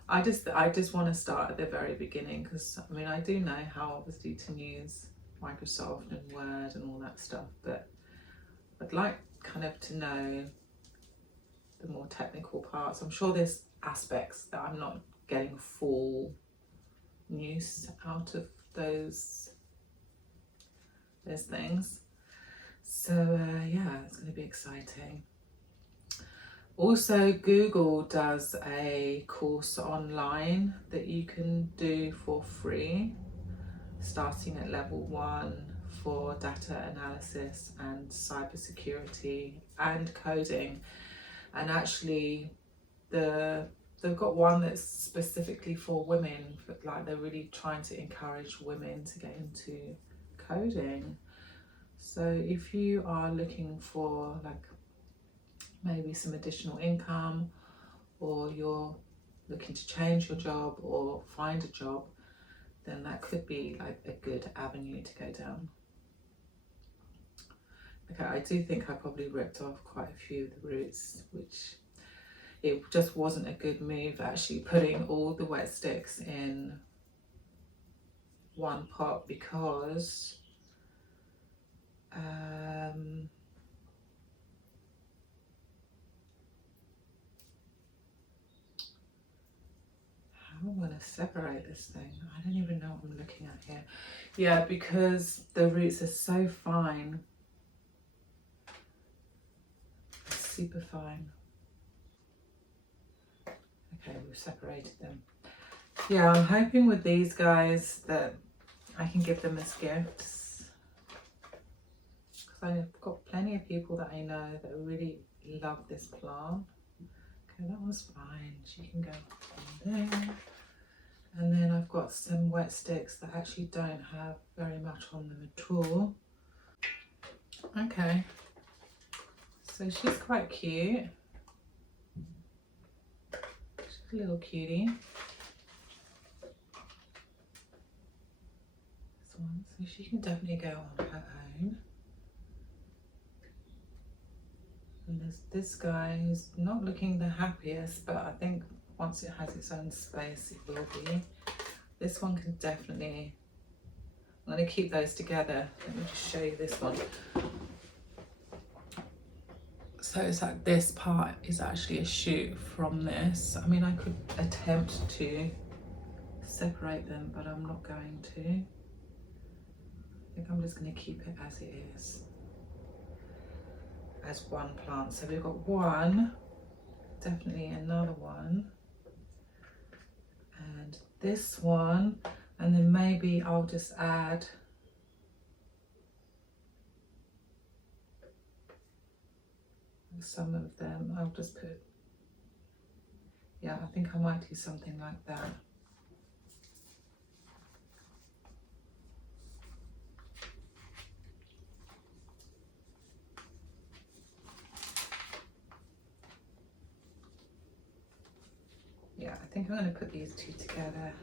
I just want to start at the very beginning, because I mean I do know how obviously to use Microsoft and Word and all that stuff, but I'd like kind of to know the more technical parts. I'm sure there's aspects that I'm not getting full use out of those things. So yeah, it's going to be exciting. Also, Google does a course online that you can do for free, starting at level 1 for data analysis and cybersecurity and coding. And actually, they've got one that's specifically for women, but like they're really trying to encourage women to get into coding. So if you are looking for like maybe some additional income, or you're looking to change your job or find a job, then that could be like a good avenue to go down. Okay, I do think I probably ripped off quite a few of the roots, which it just wasn't a good move actually putting all the wet sticks in one pot, because how am I going to separate this thing? I don't even know what I'm looking at here. Yeah, because the roots are so fine, super fine. Okay, we've separated them. Yeah, I'm hoping with these guys that I can give them as gifts, because I've got plenty of people that I know that really love this plant. Okay, that one's fine. She can go in there. And then I've got some wet sticks that actually don't have very much on them at all. Okay, so she's quite cute. She's a little cutie. This one, so she can definitely go on her own. And there's this guy who's not looking the happiest, but I think once it has its own space, it will be. This one can definitely, I'm going to keep those together. Let me just show you this one. So it's like this part is actually a shoot from this. I mean, I could attempt to separate them, but I'm not going to. I think I'm just going to keep it as it is, as one plant. So we've got one, definitely another one, and this one, and then maybe I'll just add some of them. I'll just put, yeah, I think I might do something like that. Yeah, I think I'm going to put these two together.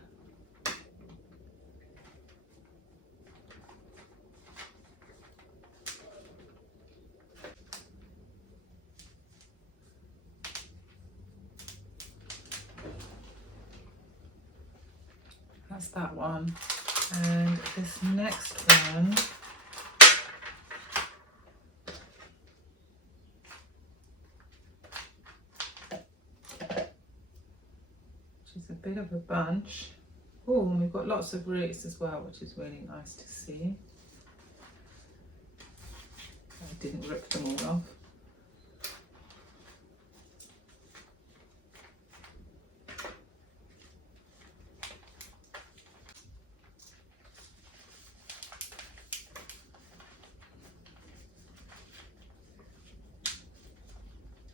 That's that one. And this next one, which is a bit of a bunch. Oh, and we've got lots of roots as well, which is really nice to see. I didn't rip them all off.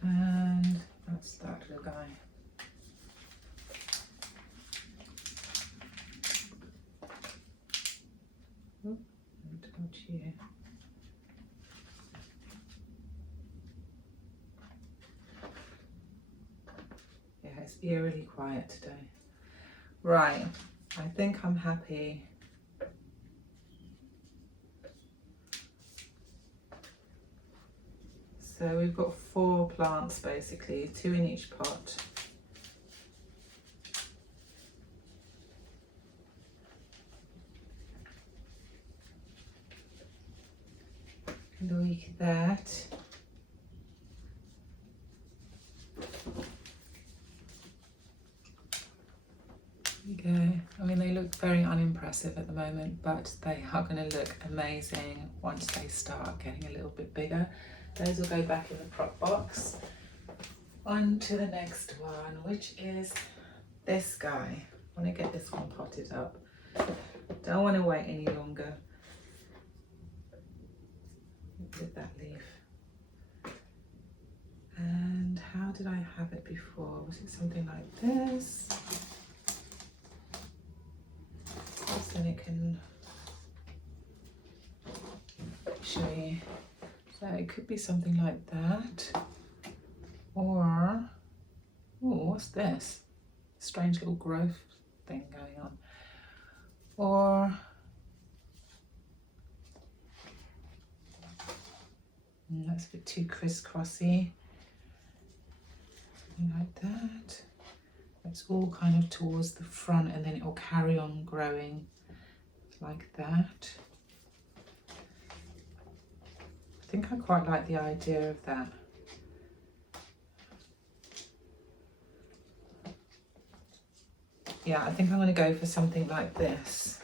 And that's that little guy. Oh, don't touch you. Yeah, it's eerily quiet today. Right, I think I'm happy. So we've got 4 plants basically, 2 in each pot. Like that. There we go. I mean, they look very unimpressive at the moment, but they are going to look amazing once they start getting a little bit bigger. Those will go back in the prop box. On to the next one, which is this guy. I want to get this one potted up. Don't want to wait any longer with that leaf. And how did I have it before? Was it something like this? So then it can show you. So it could be something like that. Or, oh, what's this? Strange little growth thing going on. Or, that's a bit too crisscrossy. something like that. It's all kind of towards the front, and then it will carry on growing like that. I think I quite like the idea of that. Yeah, I think I'm going to go for something like this.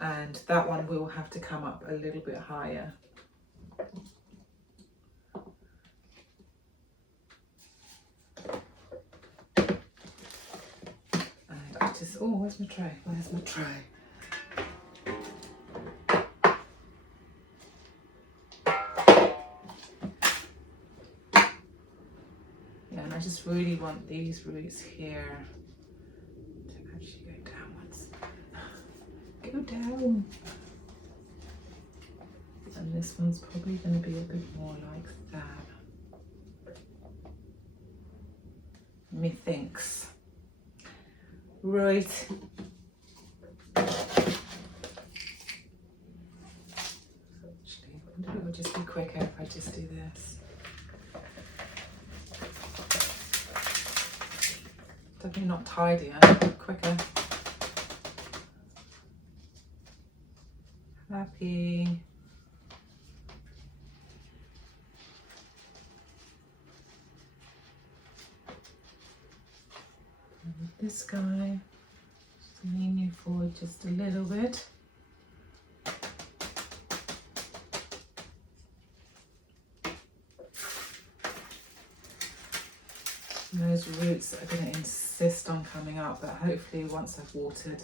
And that one will have to come up a little bit higher. And I just, oh, where's my tray? Where's my tray? Yeah, and I just really want these roots here to actually go downwards. Go down. And this one's probably going to be a bit more like that. Methinks. Right. Actually, I wonder if it would just be quicker if I just do this. Definitely not tidier, but quicker. Happy. And with this guy, just lean you forward just a little bit. And those roots are going to insist on coming up, but hopefully once I've watered,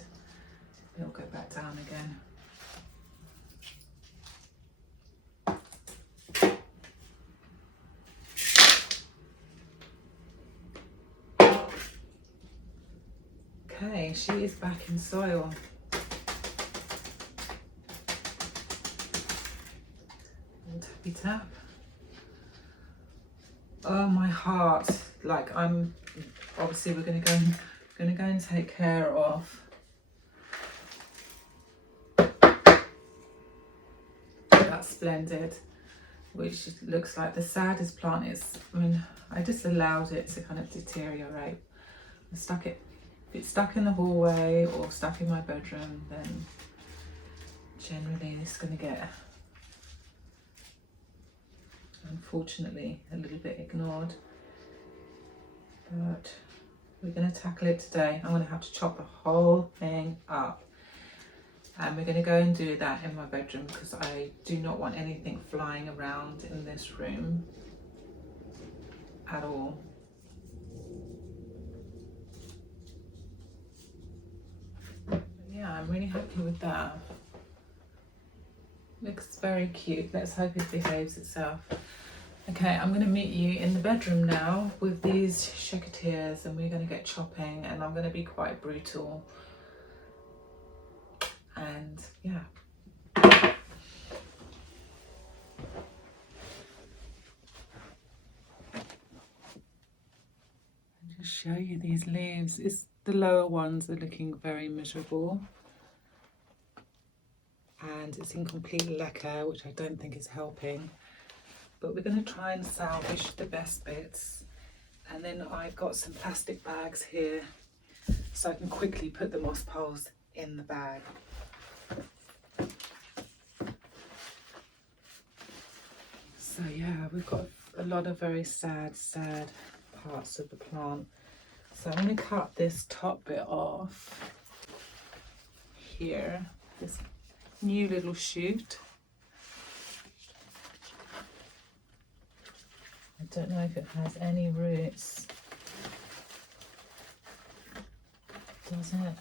it'll go back down again. Okay, she is back in soil. And tappy tap. Oh, my heart. Like, I'm obviously we're gonna go and take care of that Splendid, which looks like the saddest plant. I mean, I just allowed it to kind of deteriorate. I stuck it. If it's stuck in the hallway or stuck in my bedroom, then generally it's going to get, unfortunately, a little bit ignored. But we're going to tackle it today. I'm going to have to chop the whole thing up. And we're going to go and do that in my bedroom because I do not want anything flying around in this room at all. Yeah, I'm really happy with that. Looks very cute. Let's hope it behaves itself. Okay, I'm going to meet you in the bedroom now with these secateurs, and we're going to get chopping, and I'm going to be quite brutal. And yeah. I'll just show you these leaves. The lower ones are looking very miserable. And it's in complete lacquer, which I don't think is helping. But we're going to try and salvage the best bits. And then I've got some plastic bags here so I can quickly put the moss poles in the bag. So yeah, we've got a lot of very sad parts of the plant. So I'm going to cut this top bit off here, this new little shoot. I don't know if it has any roots. Does it?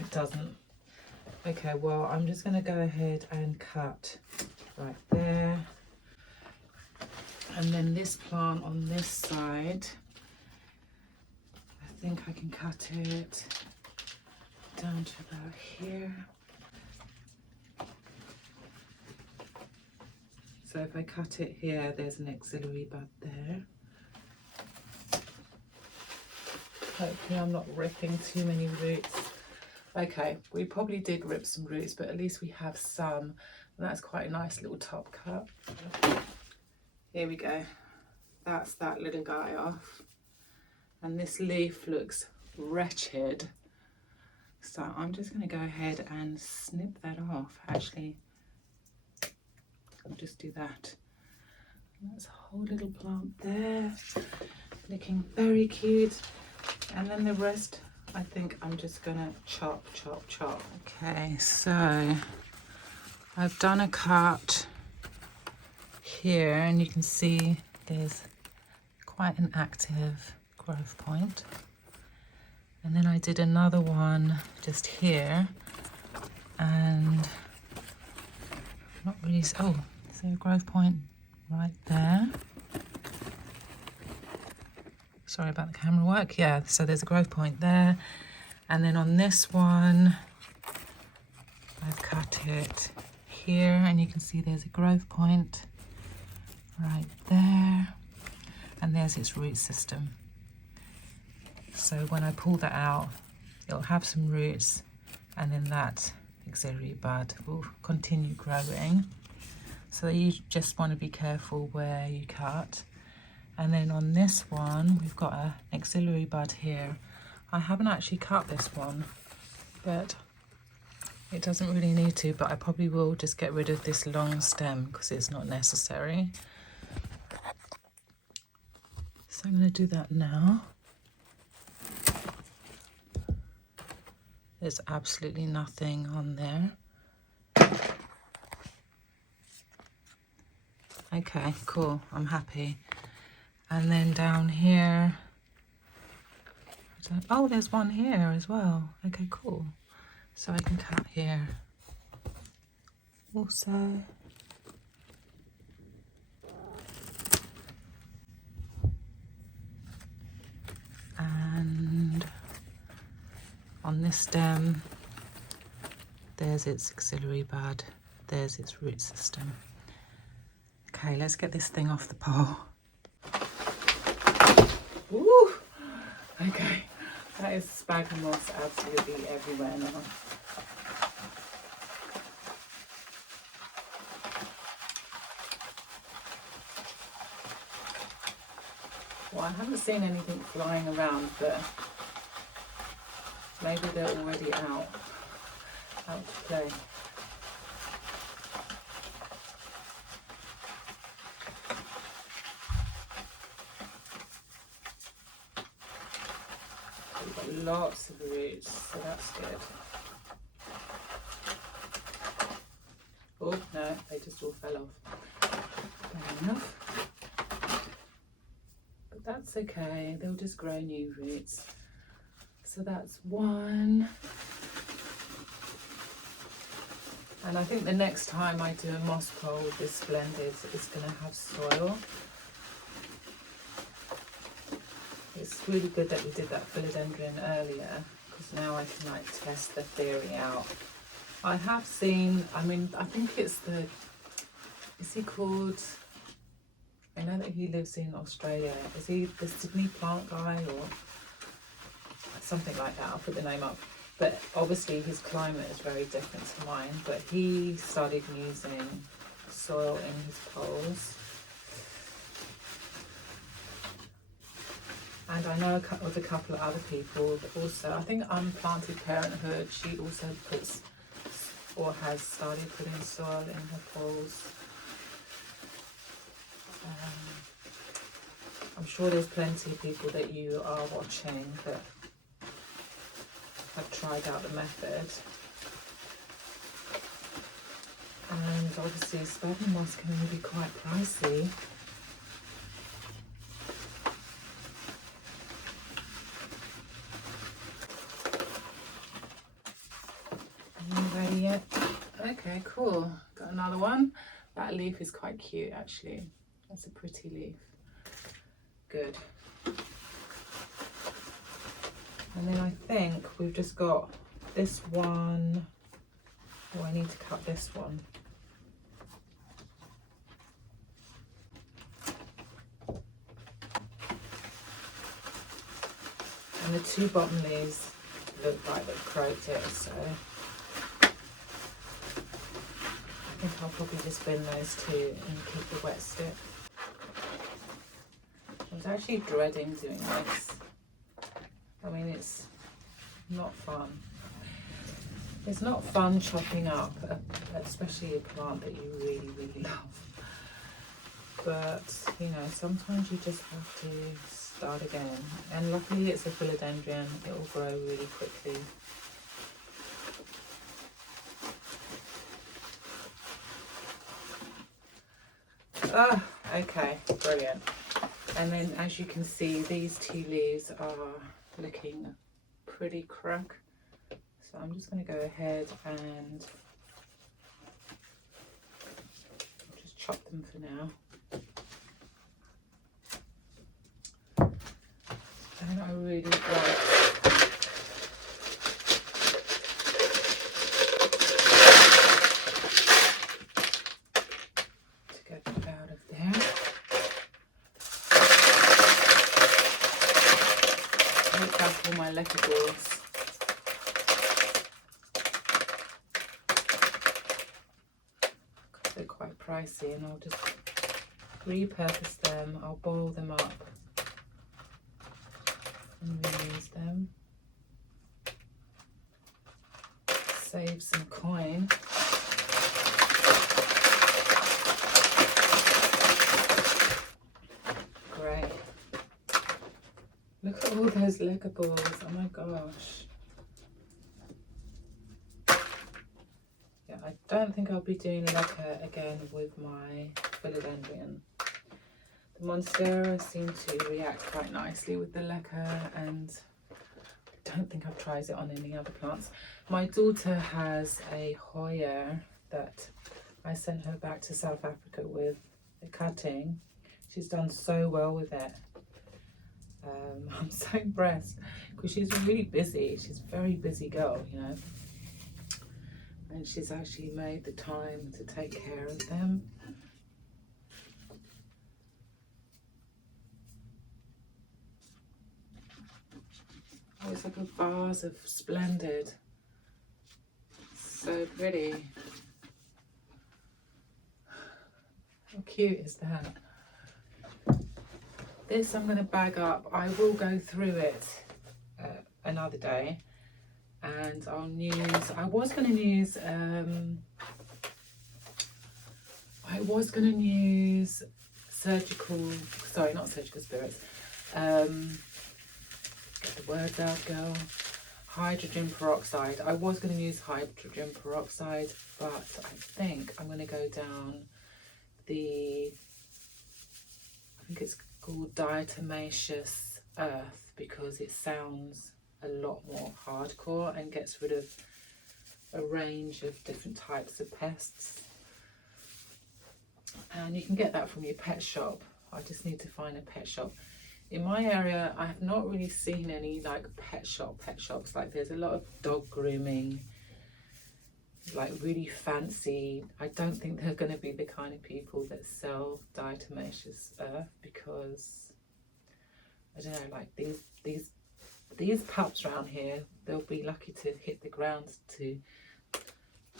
It doesn't. Okay, well, I'm just going to go ahead and cut right there. And then this plant on this side, I think I can cut it down to about here. So if I cut it here, there's an auxiliary bud there. Hopefully I'm not ripping too many roots. Okay, we probably did rip some roots, but at least we have some. And that's quite a nice little top cut. Here we go. that's that little guy off. And this leaf looks wretched. So I'm just going to go ahead and snip that off. Actually, I'll just do that. That's a whole little plant there, looking very cute. And then the rest, I think I'm just going to chop. Okay, so I've done a cut here, and you can see there's quite an active growth point. And then I did another one just here, and not really, oh, is there a growth point right there? Sorry about the camera work. Yeah, so there's a growth point there. And then on this one, I've cut it here, and you can see there's a growth point right there. And there's its root system. So when I pull that out, it'll have some roots, and then that auxiliary bud will continue growing. So you just want to be careful where you cut. And then on this one, we've got an auxiliary bud here. I haven't actually cut this one, but it doesn't really need to, but I probably will just get rid of this long stem because it's not necessary. So I'm going to do that now. There's absolutely nothing on there. Okay, cool, I'm happy. And then down here, oh, there's one here as well. Okay, cool. So I can cut here also. And on this stem, there's its auxiliary bud, there's its root system. Okay, let's get this thing off the pole. Woo! Okay, that is sphagnum moss absolutely everywhere now. Well, I haven't seen anything flying around, but maybe they're already out to play. We've got lots of roots, so that's good. Oh no, they just all fell off. Fair enough. But that's okay, they'll just grow new roots. So that's one. And I think the next time I do a moss pole with this Splendid, it's going to have soil. It's really good that we did that philodendron earlier, because now I can like test the theory out. I have seen, I mean, I think it's the, is he called, I know that he lives in Australia. Is he the Sydney plant guy or something like that? I'll put the name up. But obviously his climate is very different to mine, but he started using soil in his poles. And I know of a couple of other people that also, I think Unplanted Parenthood, she also puts or has started putting soil in her poles. I'm sure there's plenty of people that you are watching that have tried out the method. And obviously sphagnum moss can be quite pricey. Are you ready yet? Okay, cool. Got another one. That leaf is quite cute actually. That's a pretty leaf. Good. And then I think we've just got this one. Oh, I need to cut this one. And the two bottom leaves look like they've croaked it, so I think I'll probably just bin those two and keep the wet stick. I was actually dreading doing this. I mean, it's not fun. It's not fun chopping up, especially a plant that you really, really love. But, you know, sometimes you just have to start again. And luckily it's a philodendron, it will grow really quickly. Ah, okay, brilliant. And then as you can see, these two leaves are looking pretty crunk. So I'm just going to go ahead and just chop them for now. And I really like to get that out of there. Look back all my letter boards. They're quite pricey, and I'll just repurpose them. I'll boil them up and reuse them. Save some coin. Great. Look at all those lecker balls. Oh my gosh. Yeah, I don't think I'll be doing lecker again with my philodendron. The monstera seem to react quite nicely with the lecker, and I don't think I've tried it on any other plants. My daughter has a Hoya that I sent her back to South Africa with a cutting. She's done so well with it. I'm so impressed because she's really busy. She's a very busy girl, you know. And she's actually made the time to take care of them. Oh, it's like a vase of Splendid. So pretty. How cute is that? This I'm going to bag up. I will go through it another day. And I'll use, I was going to use surgical, sorry, not surgical spirits. Get the words out, girl. Hydrogen peroxide. I was going to use hydrogen peroxide, but I think I'm going to go down I think it's called diatomaceous earth, because it sounds a lot more hardcore and gets rid of a range of different types of pests. And you can get that from your pet shop. I just need to find a pet shop. In my area, I have not really seen any like pet shops. Like there's a lot of dog grooming, like really fancy. I don't think they're going to be the kind of people that sell diatomaceous earth, because I don't know, like these pups around here, they'll be lucky to hit the ground to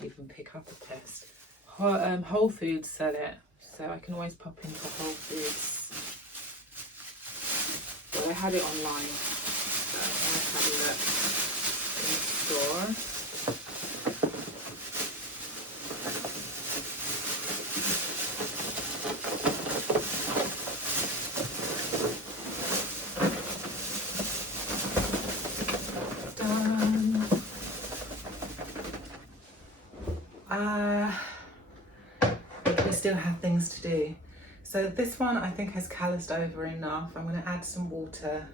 even pick up a pest. Whole Foods sell it, so I can always pop into Whole Foods. So I had it online, so I'll have a look in the store. We still have things to do. So this one I think has calloused over enough. I'm going to add some water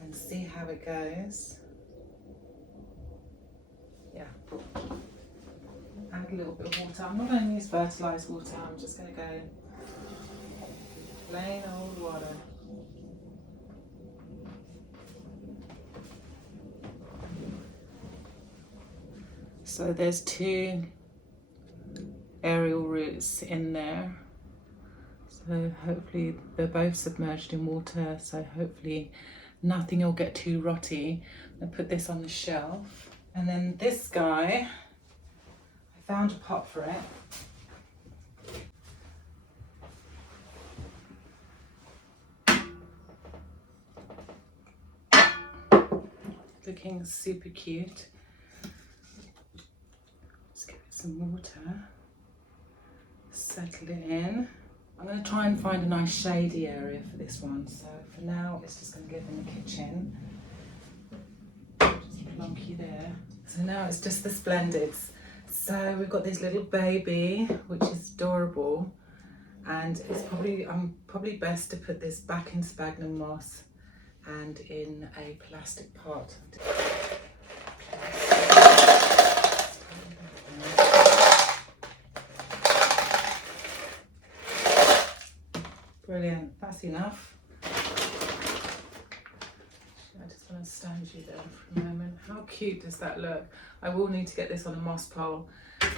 and see how it goes. Yeah. Add a little bit of water. I'm not going to use fertilised water. I'm just going to go plain old water. So there's 2 aerial roots in there. So hopefully they're both submerged in water, so hopefully nothing will get too rotty. I'll put this on the shelf. And then this guy, I found a pot for it. looking super cute. Let's give it some water, settle it in. I'm going to try and find a nice shady area for this one. So for now, it's just going to live in the kitchen. Just plonk you there. So now it's just the Splendids. So we've got this little baby, which is adorable. And it's probably best to put this back in sphagnum moss and in a plastic pot. Brilliant, that's enough. I just want to stand you there for a moment. How cute does that look? I will need to get this on a moss pole.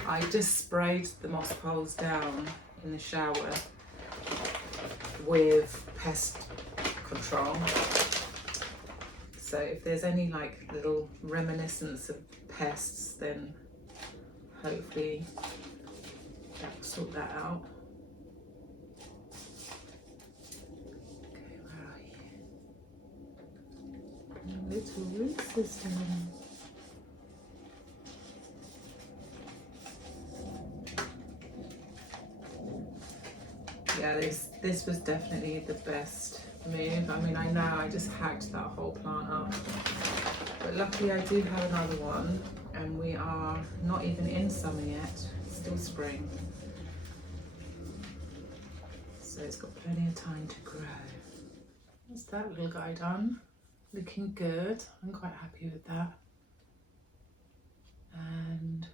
I just sprayed the moss poles down in the shower with pest control. So if there's any like little reminiscence of pests, then hopefully that will sort that out. Little root system. Yeah, this was definitely the best move. I mean, I know I just hacked that whole plant up, but luckily I do have another one, and we are not even in summer yet, still spring. So it's got plenty of time to grow. What's that little guy done? Looking good. I'm quite happy with that. And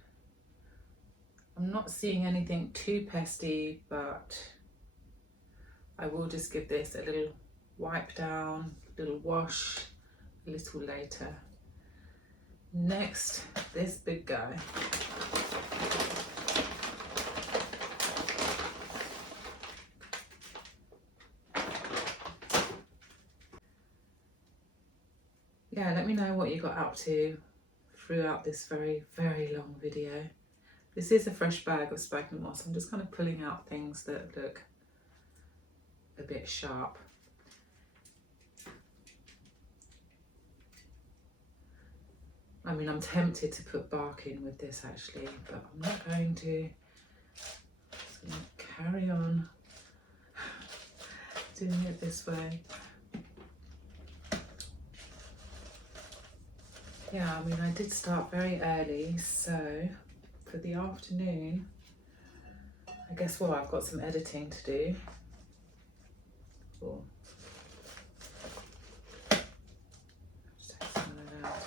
I'm not seeing anything too pesty, but I will just give this a little wipe down, a little wash a little later. Next, this big guy. Yeah, let me know what you got up to throughout this very, very long video. This is a fresh bag of sphagnum moss. I'm just kind of pulling out things that look a bit sharp. I mean, I'm tempted to put bark in with this actually, but I'm not going to. I'm just going to carry on doing it this way. Yeah, I mean, I did start very early, so for the afternoon, I guess, well, I've got some editing to do. Cool. Just take some of that out.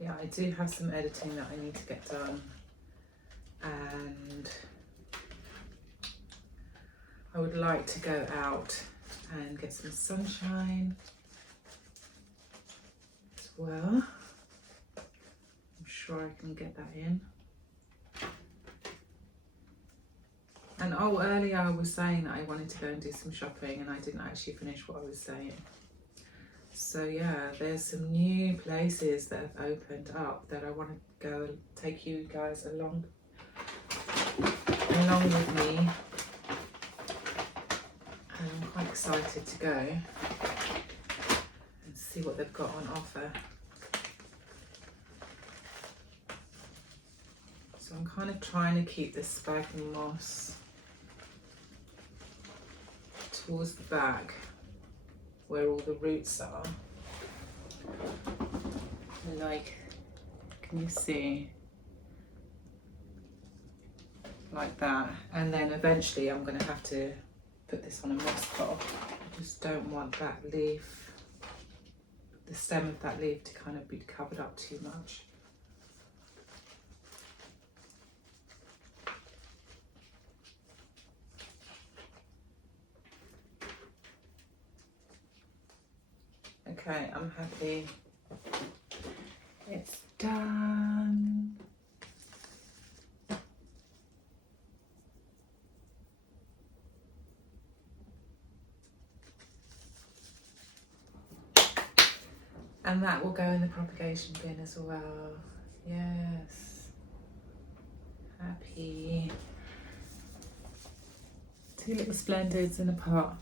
Yeah, I do have some editing that I need to get done, and I would like to go out and get some sunshine. Well, I'm sure I can get that in. And oh, earlier I was saying that I wanted to go and do some shopping, and I didn't actually finish what I was saying. So yeah, there's some new places that have opened up that I want to go and take you guys along with me. And I'm quite excited to go and see what they've got on offer. So I'm kind of trying to keep this sphagnum moss towards the back where all the roots are. Like, can you see? Like that. And then eventually I'm going to have to put this on a moss pot. I just don't want that leaf, the stem of that leaf, to kind of be covered up too much. Okay, I'm happy. It's done. And that will go in the propagation bin as well. Yes. Happy. 2 little Splendids in a pot.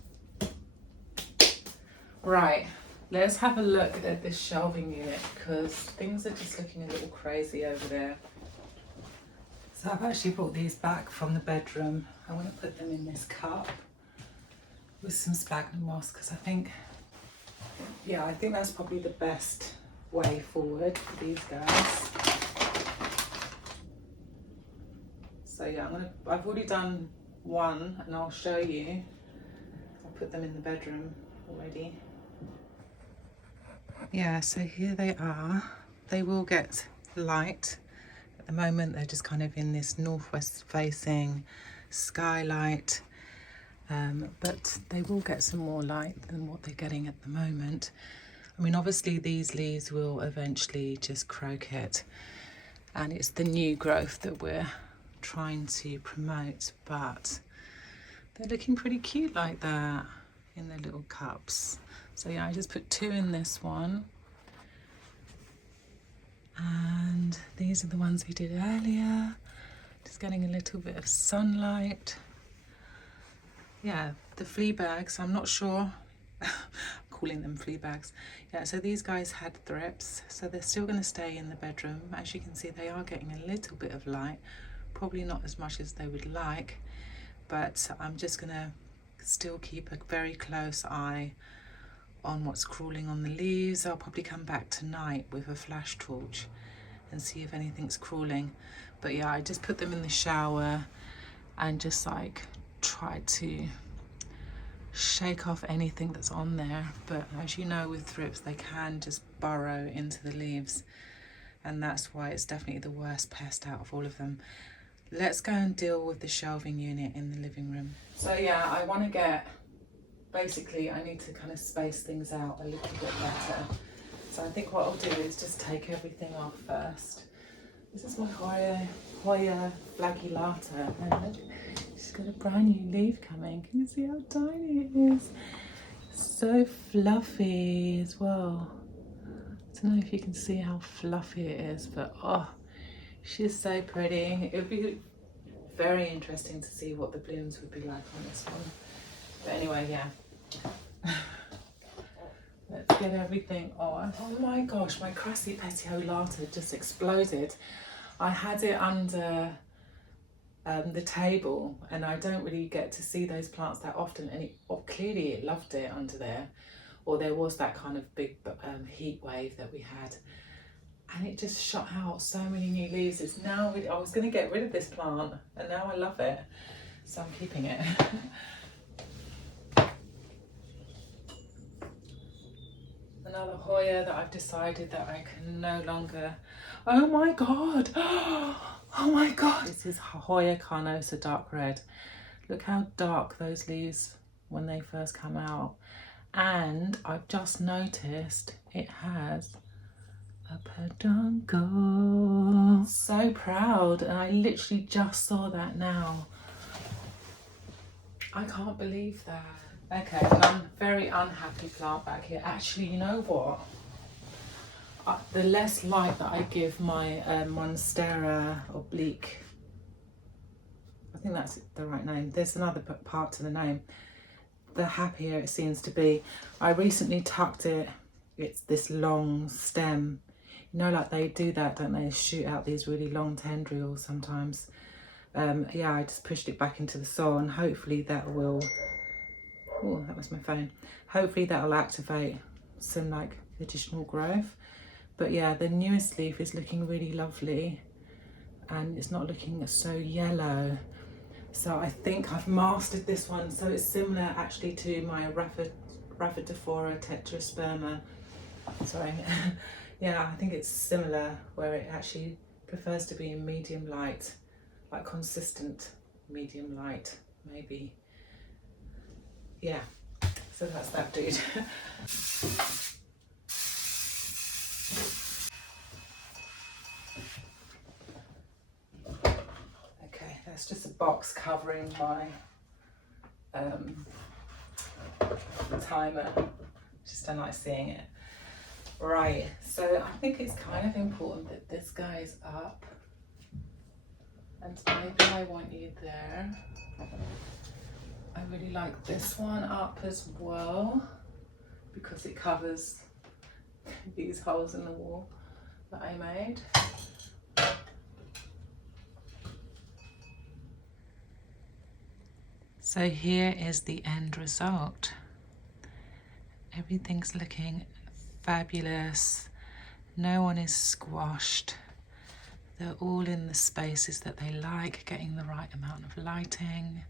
Right, let's have a look at this shelving unit because things are just looking a little crazy over there. So I've actually brought these back from the bedroom. I want to put them in this cup with some sphagnum moss because I think that's probably the best way forward for these guys. So yeah, I've already done one and I'll show you. I'll put them in the bedroom already. Yeah, so here they are. They will get light. At the moment they're just kind of in this northwest facing skylight, but they will get some more light than what they're getting at the moment. I mean, obviously these leaves will eventually just croquet, and it's the new growth that we're trying to promote, but they're looking pretty cute like that in their little cups. So yeah, I just put 2 in this one. And these are the ones we did earlier. Just getting a little bit of sunlight. Yeah, the flea bags, I'm not sure. I'm calling them flea bags. Yeah, so these guys had thrips, so they're still going to stay in the bedroom. As you can see, they are getting a little bit of light. Probably not as much as they would like, but I'm just going to still keep a very close eye on what's crawling on the leaves. I'll probably come back tonight with a flash torch and see if anything's crawling. But yeah, I just put them in the shower and just like try to shake off anything that's on there. But as you know, with thrips, they can just burrow into the leaves, and that's why it's definitely the worst pest out of all of them. Let's go and deal with the shelving unit in the living room. So yeah, I want to get, basically I need to kind of space things out a little bit better. So I think what I'll do is just take everything off first. This is my Hoya flagellata, and she's got a brand new leaf coming. Can you see how tiny it is? So fluffy as well. I don't know if you can see how fluffy it is, but oh, she's so pretty. It would be very interesting to see what the blooms would be like on this one. But anyway, yeah. Let's get everything on. Oh my gosh, my crassy petiolata just exploded. I had it under the table, and I don't really get to see those plants that often, and clearly it loved it under there, or there was that kind of big heat wave that we had, and it just shot out so many new leaves. It's now, I was going to get rid of this plant and now I love it, so I'm keeping it. Another Hoya that I've decided that I can no longer, oh my god, oh my god, this is Hoya carnosa dark red. Look how dark those leaves when they first come out, and I've just noticed it has a peduncle. So proud, and I literally just saw that now. I can't believe that. Okay, one very unhappy plant back here. Actually, you know what? The less light that I give my Monstera oblique, I think that's the right name. There's another part to the name. The happier it seems to be. I recently tucked it. It's this long stem. You know, like they do that, don't they? Shoot out these really long tendrils sometimes. Yeah, I just pushed it back into the soil, and hopefully that will, oh, that was my phone. Hopefully that will activate some like additional growth. But yeah, the newest leaf is looking really lovely, and it's not looking so yellow. So I think I've mastered this one. So it's similar actually to my Rhaphidophora tetrasperma. Sorry. Yeah, I think it's similar, where it actually prefers to be in medium light, like consistent medium light, maybe. Yeah, so that's that dude. Okay, that's just a box covering my timer. Just don't like seeing it. Right, so I think it's kind of important that this guy's up, and maybe I want you there. I really like this one up as well. because it covers these holes in the wall that I made. So here is the end result. Everything's looking fabulous. No one is squashed. They're all in the spaces that they like, getting the right amount of lighting.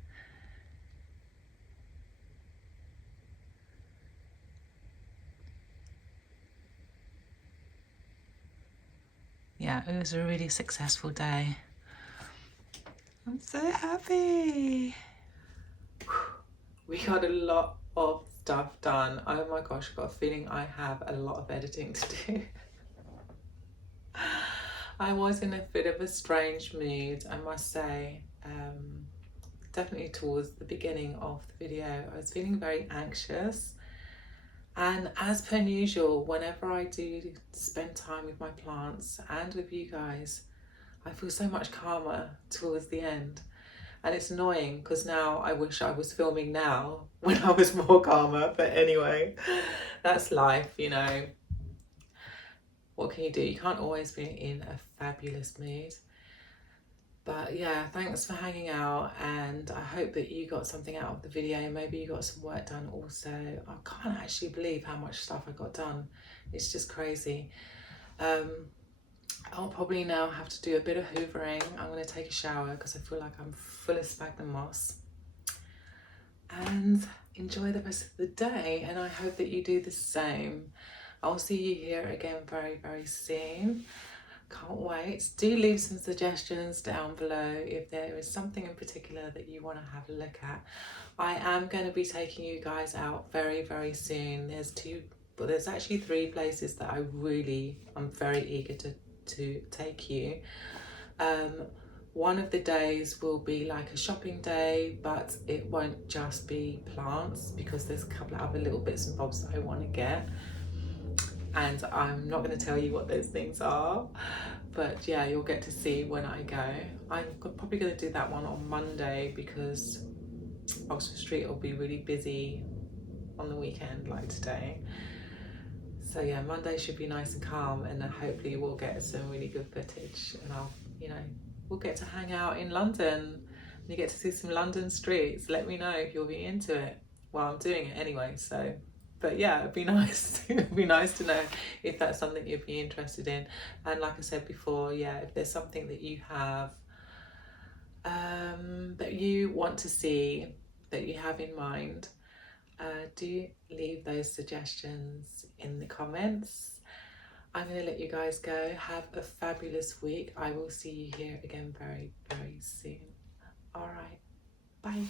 Yeah, it was a really successful day. I'm so happy. We got a lot of stuff done. Oh my gosh, I've got a feeling I have a lot of editing to do. I was in a bit of a strange mood, I must say. Definitely towards the beginning of the video, I was feeling very anxious. And as per usual, whenever I do spend time with my plants and with you guys, I feel so much calmer towards the end. And it's annoying because now I wish I was filming now when I was more calmer. But anyway, that's life, you know. What can you do? You can't always be in a fabulous mood. But yeah, thanks for hanging out, and I hope that you got something out of the video. Maybe you got some work done also. I can't actually believe how much stuff I got done. It's just crazy. I'll probably now have to do a bit of hoovering. I'm going to take a shower because I feel like I'm full of sphagnum moss. And enjoy the rest of the day, and I hope that you do the same. I'll see you here again very, very soon. Can't wait. Do leave some suggestions down below if there is something in particular that you want to have a look at. I am going to be taking you guys out very, very soon. There's actually 3 places that I'm very eager to take you. One of the days will be like a shopping day, but it won't just be plants because there's a couple of other little bits and bobs that I want to get. And I'm not going to tell you what those things are, but yeah, you'll get to see when I go. I'm probably going to do that one on Monday because Oxford Street will be really busy on the weekend like today. So yeah, Monday should be nice and calm, and then hopefully we'll get some really good footage, and we'll get to hang out in London and you get to see some London streets. Let me know if you'll be into it. Well, I'm doing it anyway, so. But yeah, it'd be nice. It'd be nice to know if that's something you'd be interested in. And like I said before, yeah, if there's something that you have that you want to see, that you have in mind, do leave those suggestions in the comments. I'm going to let you guys go. Have a fabulous week. I will see you here again very, very soon. All right. Bye.